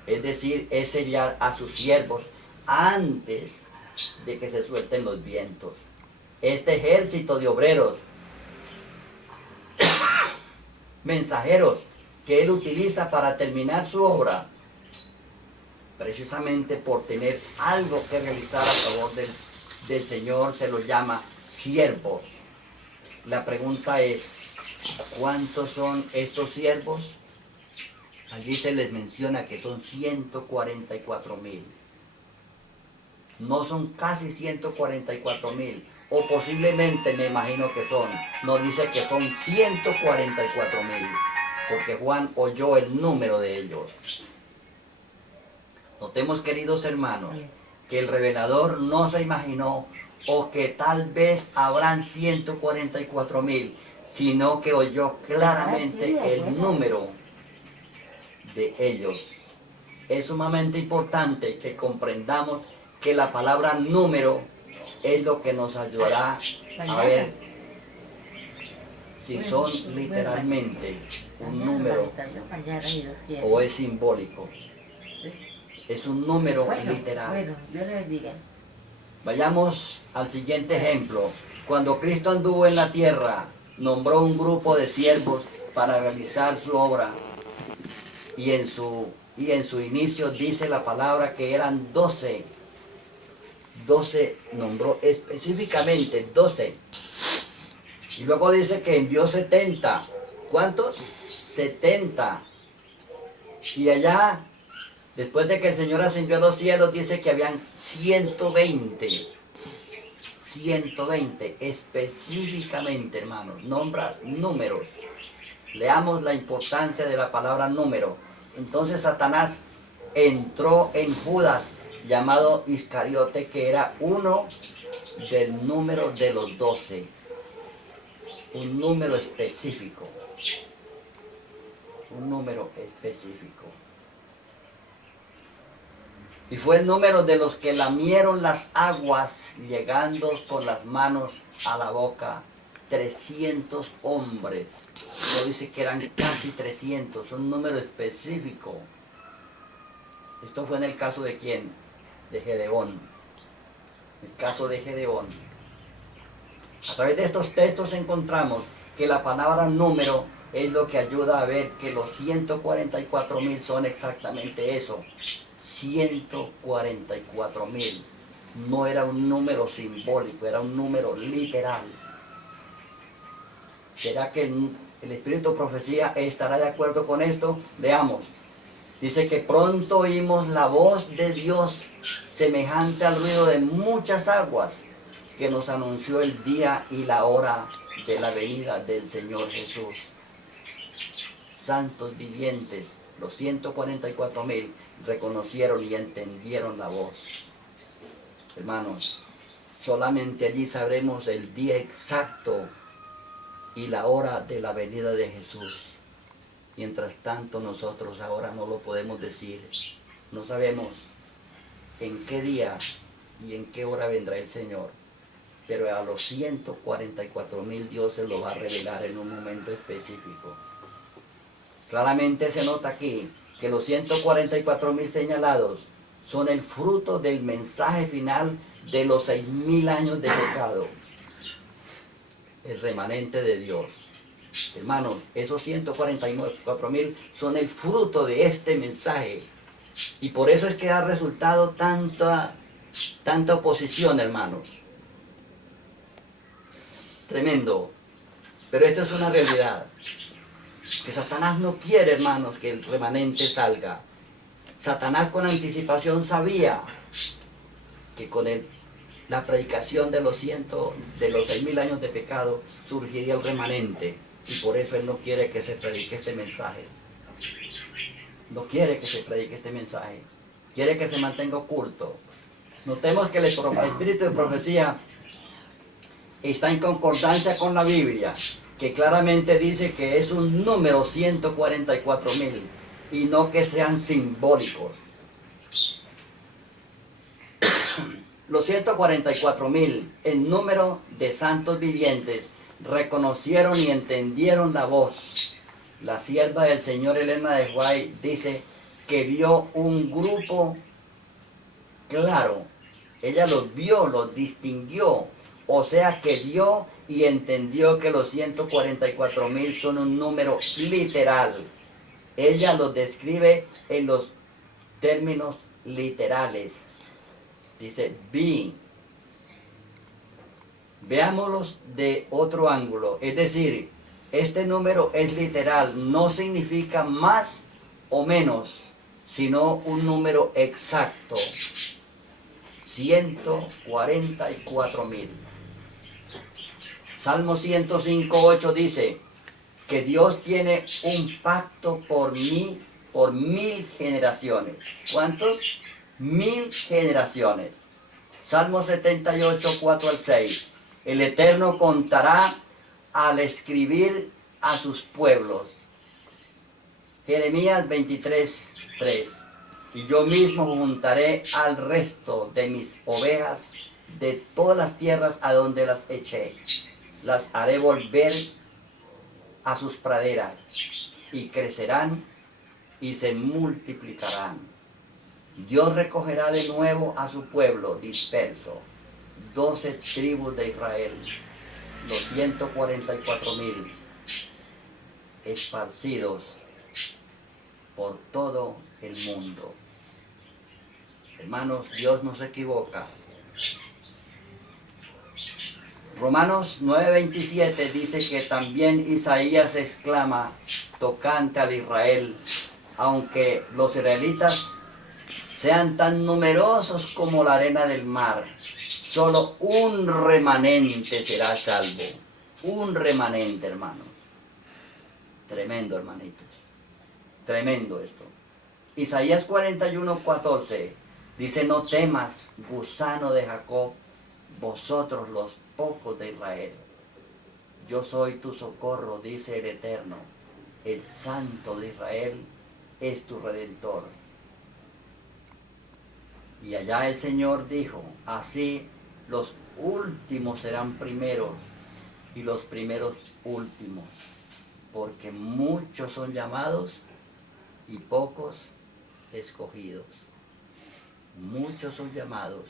Es decir, es sellar a sus siervos antes de que se suelten los vientos. Este ejército de obreros, mensajeros, que Él utiliza para terminar su obra, precisamente por tener algo que realizar a favor del Señor, se los llama siervos. La pregunta es, ¿cuántos son estos siervos? Allí se les menciona que son 144.000. No son casi 144.000, o posiblemente me imagino que son. No dice que son 144,000, porque Juan oyó el número de ellos. Notemos, queridos hermanos, que el revelador no se imaginó o que tal vez habrán 144,000, sino que oyó claramente el número de ellos. Es sumamente importante que comprendamos que la palabra número es lo que nos ayudará a ver si son literalmente un número o es simbólico. Es un número literal. Bueno, Dios les bendiga. Vayamos al siguiente ejemplo. Cuando Cristo anduvo en la tierra, nombró un grupo de siervos para realizar su obra. Y en su inicio dice la palabra que eran 12. 12 nombró específicamente 12. Y luego dice que envió 70. ¿Cuántos? 70. Y allá, después de que el Señor ascendió a los cielos, dice que habían 120. 120 específicamente, hermanos. Nombra números. Leamos la importancia de la palabra número. Entonces Satanás entró en Judas, llamado Iscariote, que era uno del número de los 12. Un número específico. Un número específico. Y fue el número de los que lamieron las aguas, llegando con las manos a la boca. 300 hombres. No dice que eran casi 300, un número específico. Esto fue en el caso de ¿quién? De Gedeón. El caso de Gedeón. A través de estos textos encontramos que la palabra número es lo que ayuda a ver que los 144,000 son exactamente eso. 144,000. No era un número simbólico, era un número literal. ¿Será que el Espíritu de Profecía estará de acuerdo con esto? Veamos. Dice que pronto oímos la voz de Dios semejante al ruido de muchas aguas, que nos anunció el día y la hora de la venida del Señor Jesús. Santos vivientes, los 144,000 reconocieron y entendieron la voz. Hermanos, solamente allí sabremos el día exacto y la hora de la venida de Jesús. Mientras tanto, nosotros ahora no lo podemos decir. No sabemos en qué día y en qué hora vendrá el Señor. Pero a los 144,000 Dios se lo va a revelar en un momento específico. Claramente se nota aquí que los 144,000 señalados son el fruto del mensaje final de los 6,000 años de pecado. El remanente de Dios. Hermanos, esos 144,000 son el fruto de este mensaje. Y por eso es que ha resultado tanta oposición, hermanos. Tremendo. Pero esto es una realidad. Que Satanás no quiere, hermanos, que el remanente salga. Satanás con anticipación sabía que con la predicación de los 6,000 años de pecado surgiría el remanente. Y por eso él no quiere que se predique este mensaje. No quiere que se predique este mensaje. Quiere que se mantenga oculto. Notemos que el espíritu de profecía está en concordancia con la Biblia, que claramente dice que es un número 144,000 y no que sean simbólicos. Los 144,000 en número de santos vivientes reconocieron y entendieron la voz. La sierva del Señor Elena de White dice que vio un grupo claro. Ella los vio, los distinguió. O sea que vio y entendió que los 144,000 son un número literal. Ella los describe en los términos literales. Dice, vi. Veámoslos de otro ángulo. Es decir, este número es literal. No significa más o menos, sino un número exacto. 144,000. Salmo 105:8 dice que Dios tiene un pacto por mí, por 1000 generaciones. ¿Cuántos? 1000 generaciones. Salmo 78:4-6. El Eterno contará al escribir a sus pueblos. Jeremías 23:3. Y yo mismo juntaré al resto de mis ovejas de todas las tierras a donde las eché. Las haré volver a sus praderas y crecerán y se multiplicarán. Dios recogerá de nuevo a su pueblo disperso, 12 tribus de Israel, los 144,000 esparcidos por todo el mundo. Hermanos, Dios no se equivoca. Romanos 9:27 dice que también Isaías exclama tocante al Israel, aunque los israelitas sean tan numerosos como la arena del mar, solo un remanente será salvo. Un remanente, hermano. Tremendo, hermanitos. Tremendo esto. Isaías 41:14 dice: no temas, gusano de Jacob, vosotros los pocos de Israel. Yo soy tu socorro, dice el Eterno. El Santo de Israel es tu Redentor. Y allá el Señor dijo: así los últimos serán primeros y los primeros últimos, porque muchos son llamados y pocos escogidos. Muchos son llamados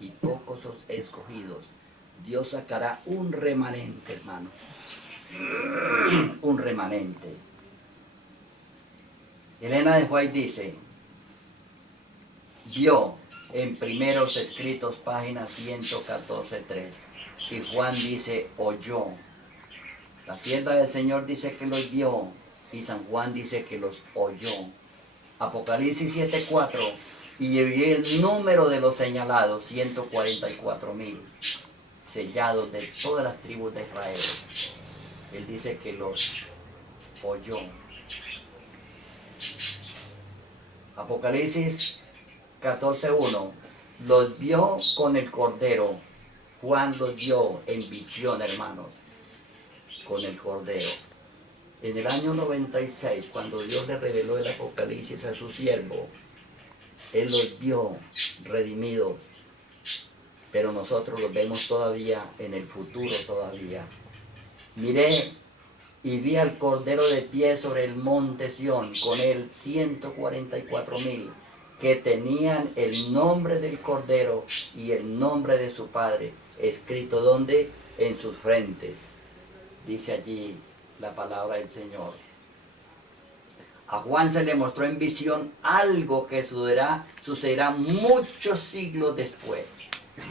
y pocos son escogidos. Dios sacará un remanente, hermano. Un remanente. Elena de White dice, vio en Primeros Escritos, página 114:3. Y Juan dice, oyó. La sierva del Señor dice que los vio y San Juan dice que los oyó. Apocalipsis 7:4. Y vi el número de los señalados, 144,000, sellados de todas las tribus de Israel. Él dice que los oyó. Apocalipsis 14:1. Los vio con el Cordero. Juan los vio en visión, hermanos, con el Cordero. En el año 96, cuando Dios le reveló el Apocalipsis a su siervo, Él los vio redimidos, pero nosotros los vemos todavía en el futuro todavía. Miré y vi al Cordero de pie sobre el monte Sión, con él 144,000, que tenían el nombre del Cordero y el nombre de su Padre, escrito ¿dónde? En sus frentes. Dice allí la palabra del Señor. A Juan se le mostró en visión algo que sucederá muchos siglos después.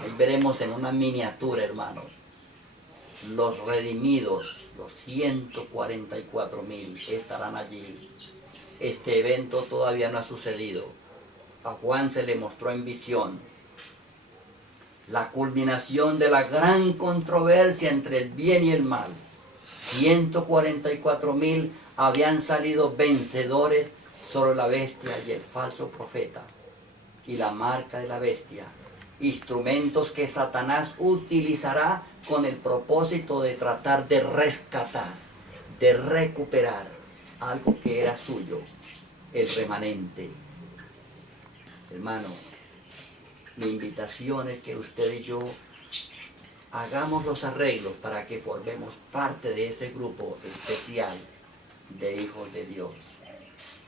Ahí veremos en una miniatura, hermanos, los redimidos, los 144,000 estarán allí. Este evento todavía no ha sucedido. A Juan se le mostró en visión la culminación de la gran controversia entre el bien y el mal. 144,000 habían salido vencedores sobre la bestia y el falso profeta y la marca de la bestia, instrumentos que Satanás utilizará con el propósito de tratar de rescatar, de recuperar algo que era suyo, el remanente. Hermano, mi invitación es que usted y yo hagamos los arreglos para que formemos parte de ese grupo especial de hijos de Dios.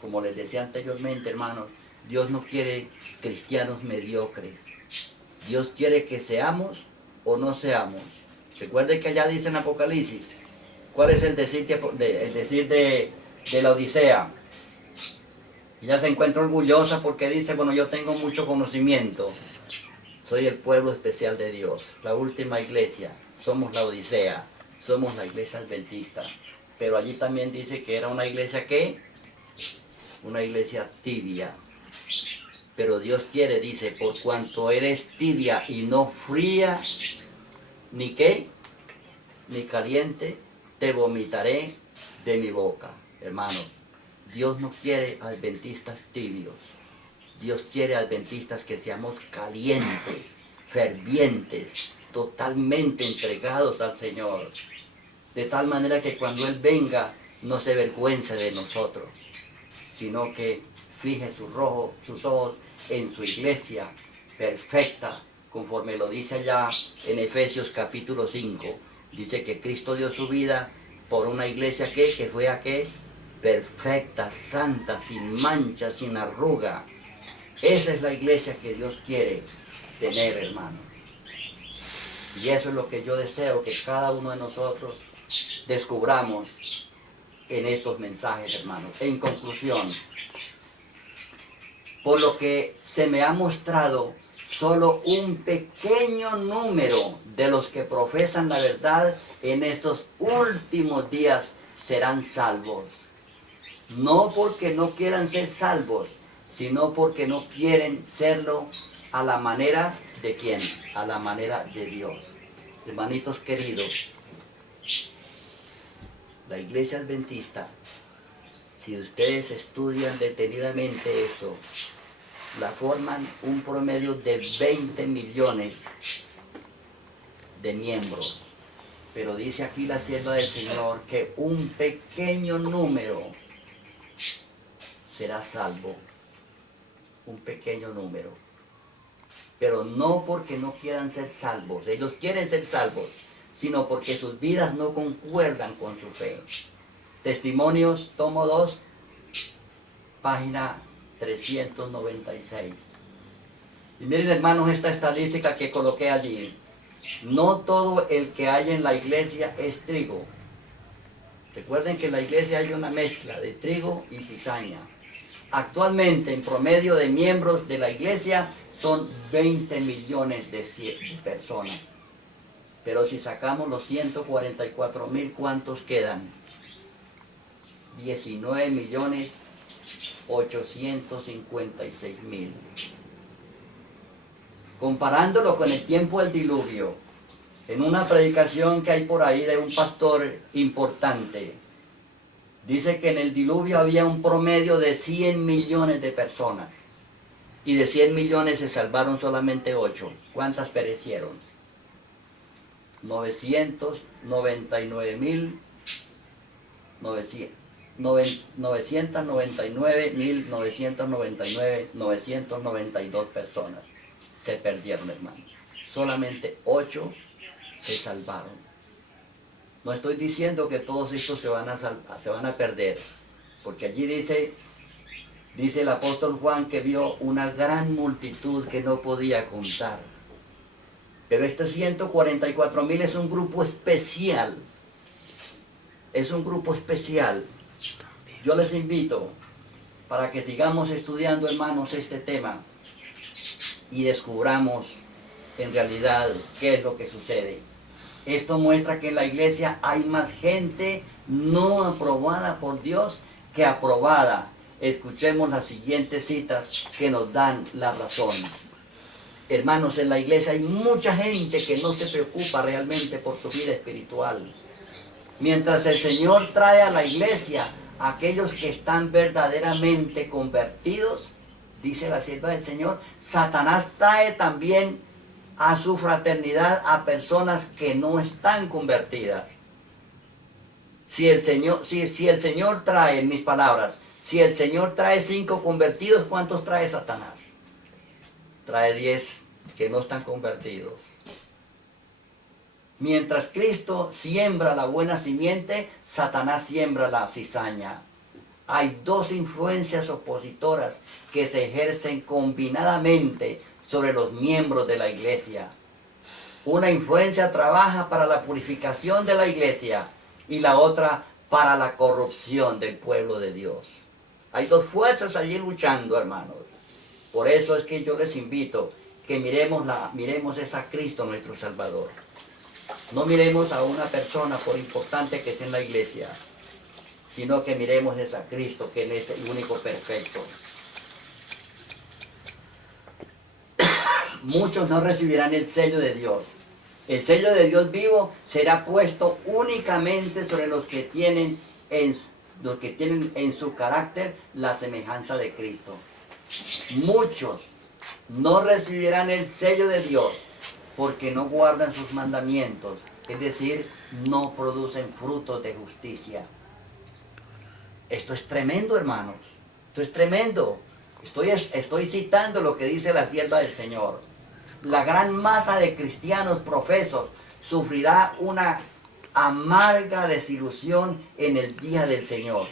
Como les decía anteriormente, hermanos, Dios no quiere cristianos mediocres. Dios quiere que seamos o no seamos. Recuerden que allá dice en Apocalipsis, ¿cuál es el decir de la Odisea? Ella se encuentra orgullosa porque dice, bueno, yo tengo mucho conocimiento. Soy el pueblo especial de Dios, la última iglesia. Somos la Odisea, somos la iglesia adventista. Pero allí también dice que era una iglesia ¿qué? Una iglesia tibia. Pero Dios quiere, dice, por cuanto eres tibia y no fría, ¿ni qué? ni caliente, te vomitaré de mi boca. Hermano, Dios no quiere adventistas tibios. Dios quiere adventistas que seamos calientes, fervientes, totalmente entregados al Señor. De tal manera que cuando Él venga, no se avergüence de nosotros, sino que fije sus ojos en su iglesia perfecta, conforme lo dice allá en Efesios capítulo 5. Dice que Cristo dio su vida por una iglesia que fue a qué, perfecta, santa, sin mancha, sin arruga. Esa es la iglesia que Dios quiere tener, hermano. Y eso es lo que yo deseo que cada uno de nosotros descubramos en estos mensajes, hermanos. En conclusión, por lo que se me ha mostrado, solo un pequeño número de los que profesan la verdad en estos últimos días serán salvos. No porque no quieran ser salvos, sino porque no quieren serlo a la manera de ¿quién? A la manera de Dios. Hermanitos queridos, la iglesia adventista, si ustedes estudian detenidamente esto, la forman un promedio de 20 millones de miembros. Pero dice aquí la sierva del Señor que un pequeño número será salvo. Un pequeño número. Pero no porque no quieran ser salvos. Ellos quieren ser salvos, sino porque sus vidas no concuerdan con su fe. Testimonios, tomo 2, página 396. Y miren, hermanos, esta estadística que coloqué allí. No todo el que hay en la iglesia es trigo. Recuerden que en la iglesia hay una mezcla de trigo y cizaña. Actualmente, en promedio de miembros de la iglesia, son 20 millones de personas. Pero si sacamos los 144,000, ¿cuántos quedan? 19,856,000. Comparándolo con el tiempo del diluvio, en una predicación que hay por ahí de un pastor importante, dice que en el diluvio había un promedio de 100 millones de personas. Y de 100 millones se salvaron solamente 8. ¿Cuántas perecieron? 992 personas se perdieron, hermano. Solamente 8 se salvaron. No estoy diciendo que todos estos se van a perder, porque allí dice el apóstol Juan que vio una gran multitud que no podía contar. Pero estos 144,000 es un grupo especial. Es un grupo especial. Yo les invito para que sigamos estudiando, hermanos, este tema y descubramos en realidad qué es lo que sucede. Esto muestra que en la iglesia hay más gente no aprobada por Dios que aprobada. Escuchemos las siguientes citas que nos dan la razón. Hermanos, en la iglesia hay mucha gente que no se preocupa realmente por su vida espiritual. Mientras el Señor trae a la iglesia a aquellos que están verdaderamente convertidos, dice la sierva del Señor, Satanás trae también a su fraternidad a personas que no están convertidas. Si el Señor trae, en mis palabras, si el Señor trae 5 convertidos, ¿cuántos trae Satanás? Trae 10 que no están convertidos. Mientras Cristo siembra la buena simiente, Satanás siembra la cizaña. Hay 2 influencias opositoras que se ejercen combinadamente sobre los miembros de la iglesia. Una influencia trabaja para la purificación de la iglesia y la otra para la corrupción del pueblo de Dios. Hay 2 fuerzas allí luchando, hermanos. Por eso es que yo les invito que miremos a Cristo nuestro Salvador. No miremos a una persona por importante que sea en la iglesia, sino que miremos a Cristo, que es el único perfecto. Muchos no recibirán el sello de Dios, El sello de Dios vivo será puesto únicamente sobre los que tienen en su carácter la semejanza de Cristo. Muchos no recibirán el sello de Dios porque no guardan sus mandamientos, es decir, no producen frutos de justicia. Esto es tremendo, hermanos. Esto es tremendo. Estoy citando lo que dice la sierva del Señor. La gran masa de cristianos profesos sufrirá una amarga desilusión en el día del Señor.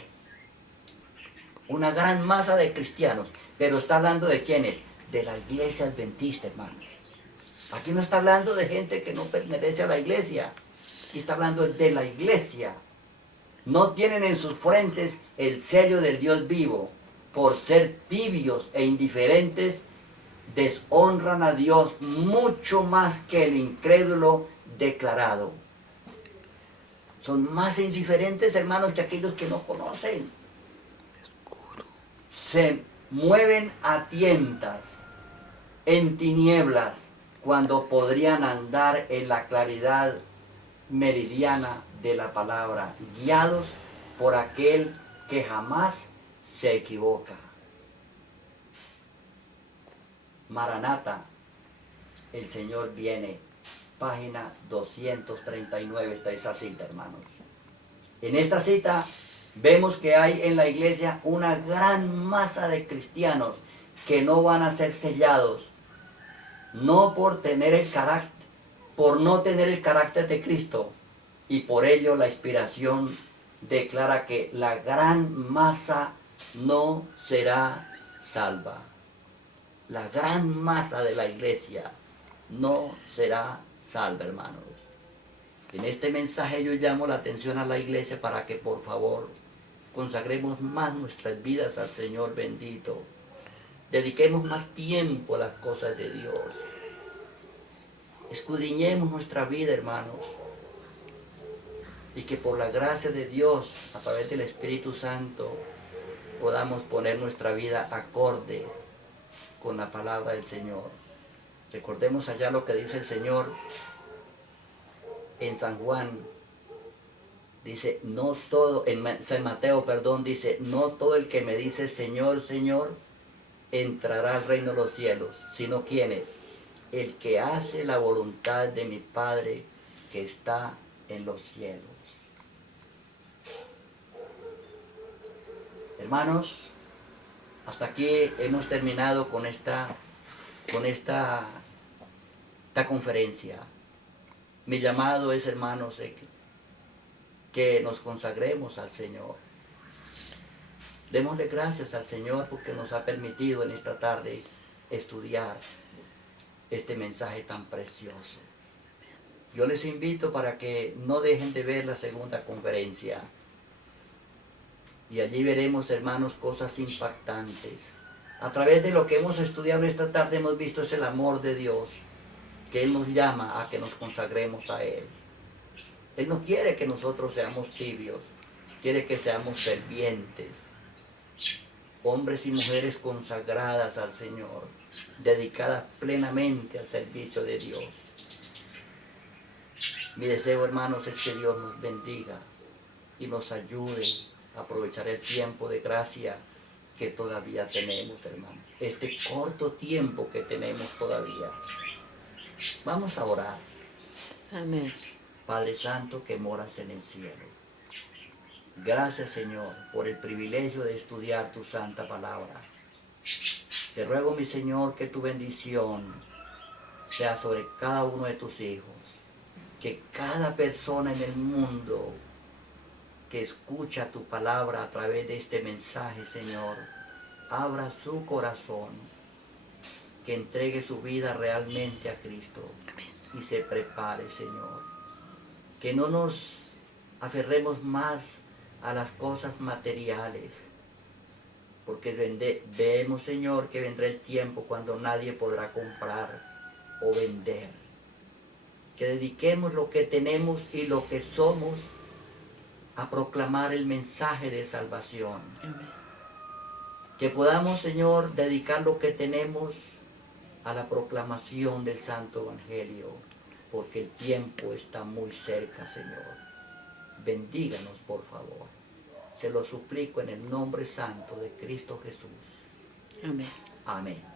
Una gran masa de cristianos. Pero está hablando de quiénes? De la iglesia adventista, hermanos. Aquí no está hablando de gente que no pertenece a la iglesia. Aquí está hablando de la iglesia. No tienen en sus frentes el sello del Dios vivo. Por ser tibios e indiferentes, deshonran a Dios mucho más que el incrédulo declarado. Son más indiferentes, hermanos, que aquellos que no conocen. Se mueven a tientas, en tinieblas, cuando podrían andar en la claridad meridiana de la palabra, guiados por aquel que jamás se equivoca. Maranata, el Señor viene. Página 239 está esa cita, hermanos. En esta cita vemos que hay en la iglesia una gran masa de cristianos que no van a ser sellados, no por tener el carácter, por no tener el carácter de Cristo, y por ello la inspiración declara que la gran masa no será salva. La gran masa de la iglesia no será salva, hermanos. En este mensaje yo llamo la atención a la iglesia para que por favor consagremos más nuestras vidas al Señor bendito. Dediquemos más tiempo a las cosas de Dios. Escudriñemos nuestra vida, hermanos. Y que por la gracia de Dios, a través del Espíritu Santo, podamos poner nuestra vida acorde con la palabra del Señor. Recordemos allá lo que dice el Señor en San Juan. Dice, no todo, en San Mateo, perdón, dice, no todo el que me dice Señor, Señor, entrará al reino de los cielos, sino ¿quién es? El que hace la voluntad de mi Padre que está en los cielos. Hermanos, hasta aquí hemos terminado con esta conferencia. Mi llamado es, hermanos, que nos consagremos al Señor. Démosle gracias al Señor porque nos ha permitido en esta tarde estudiar este mensaje tan precioso. Yo les invito para que no dejen de ver la segunda conferencia. Y allí veremos, hermanos, cosas impactantes. A través de lo que hemos estudiado esta tarde hemos visto es el amor de Dios, que Él nos llama a que nos consagremos a Él. Él no quiere que nosotros seamos tibios, quiere que seamos fervientes, hombres y mujeres consagradas al Señor, dedicadas plenamente al servicio de Dios. Mi deseo, hermanos, es que Dios nos bendiga y nos ayude a aprovechar el tiempo de gracia que todavía tenemos, hermanos. Este corto tiempo que tenemos todavía. Vamos a orar. Amén. Padre Santo que moras en el cielo. Gracias, Señor, por el privilegio de estudiar tu santa palabra. Te ruego, mi Señor, que tu bendición sea sobre cada uno de tus hijos. Que cada persona en el mundo que escucha tu palabra a través de este mensaje, Señor, abra su corazón, que entregue su vida realmente a Cristo y se prepare, Señor. Que no nos aferremos más a las cosas materiales, porque vemos, Señor, que vendrá el tiempo cuando nadie podrá comprar o vender. Que dediquemos lo que tenemos y lo que somos a proclamar el mensaje de salvación. Amén. Que podamos, Señor, dedicar lo que tenemos a la proclamación del Santo Evangelio. porque el tiempo está muy cerca, Señor. Bendíganos, por favor. Se lo suplico en el nombre santo de Cristo Jesús. Amén. Amén.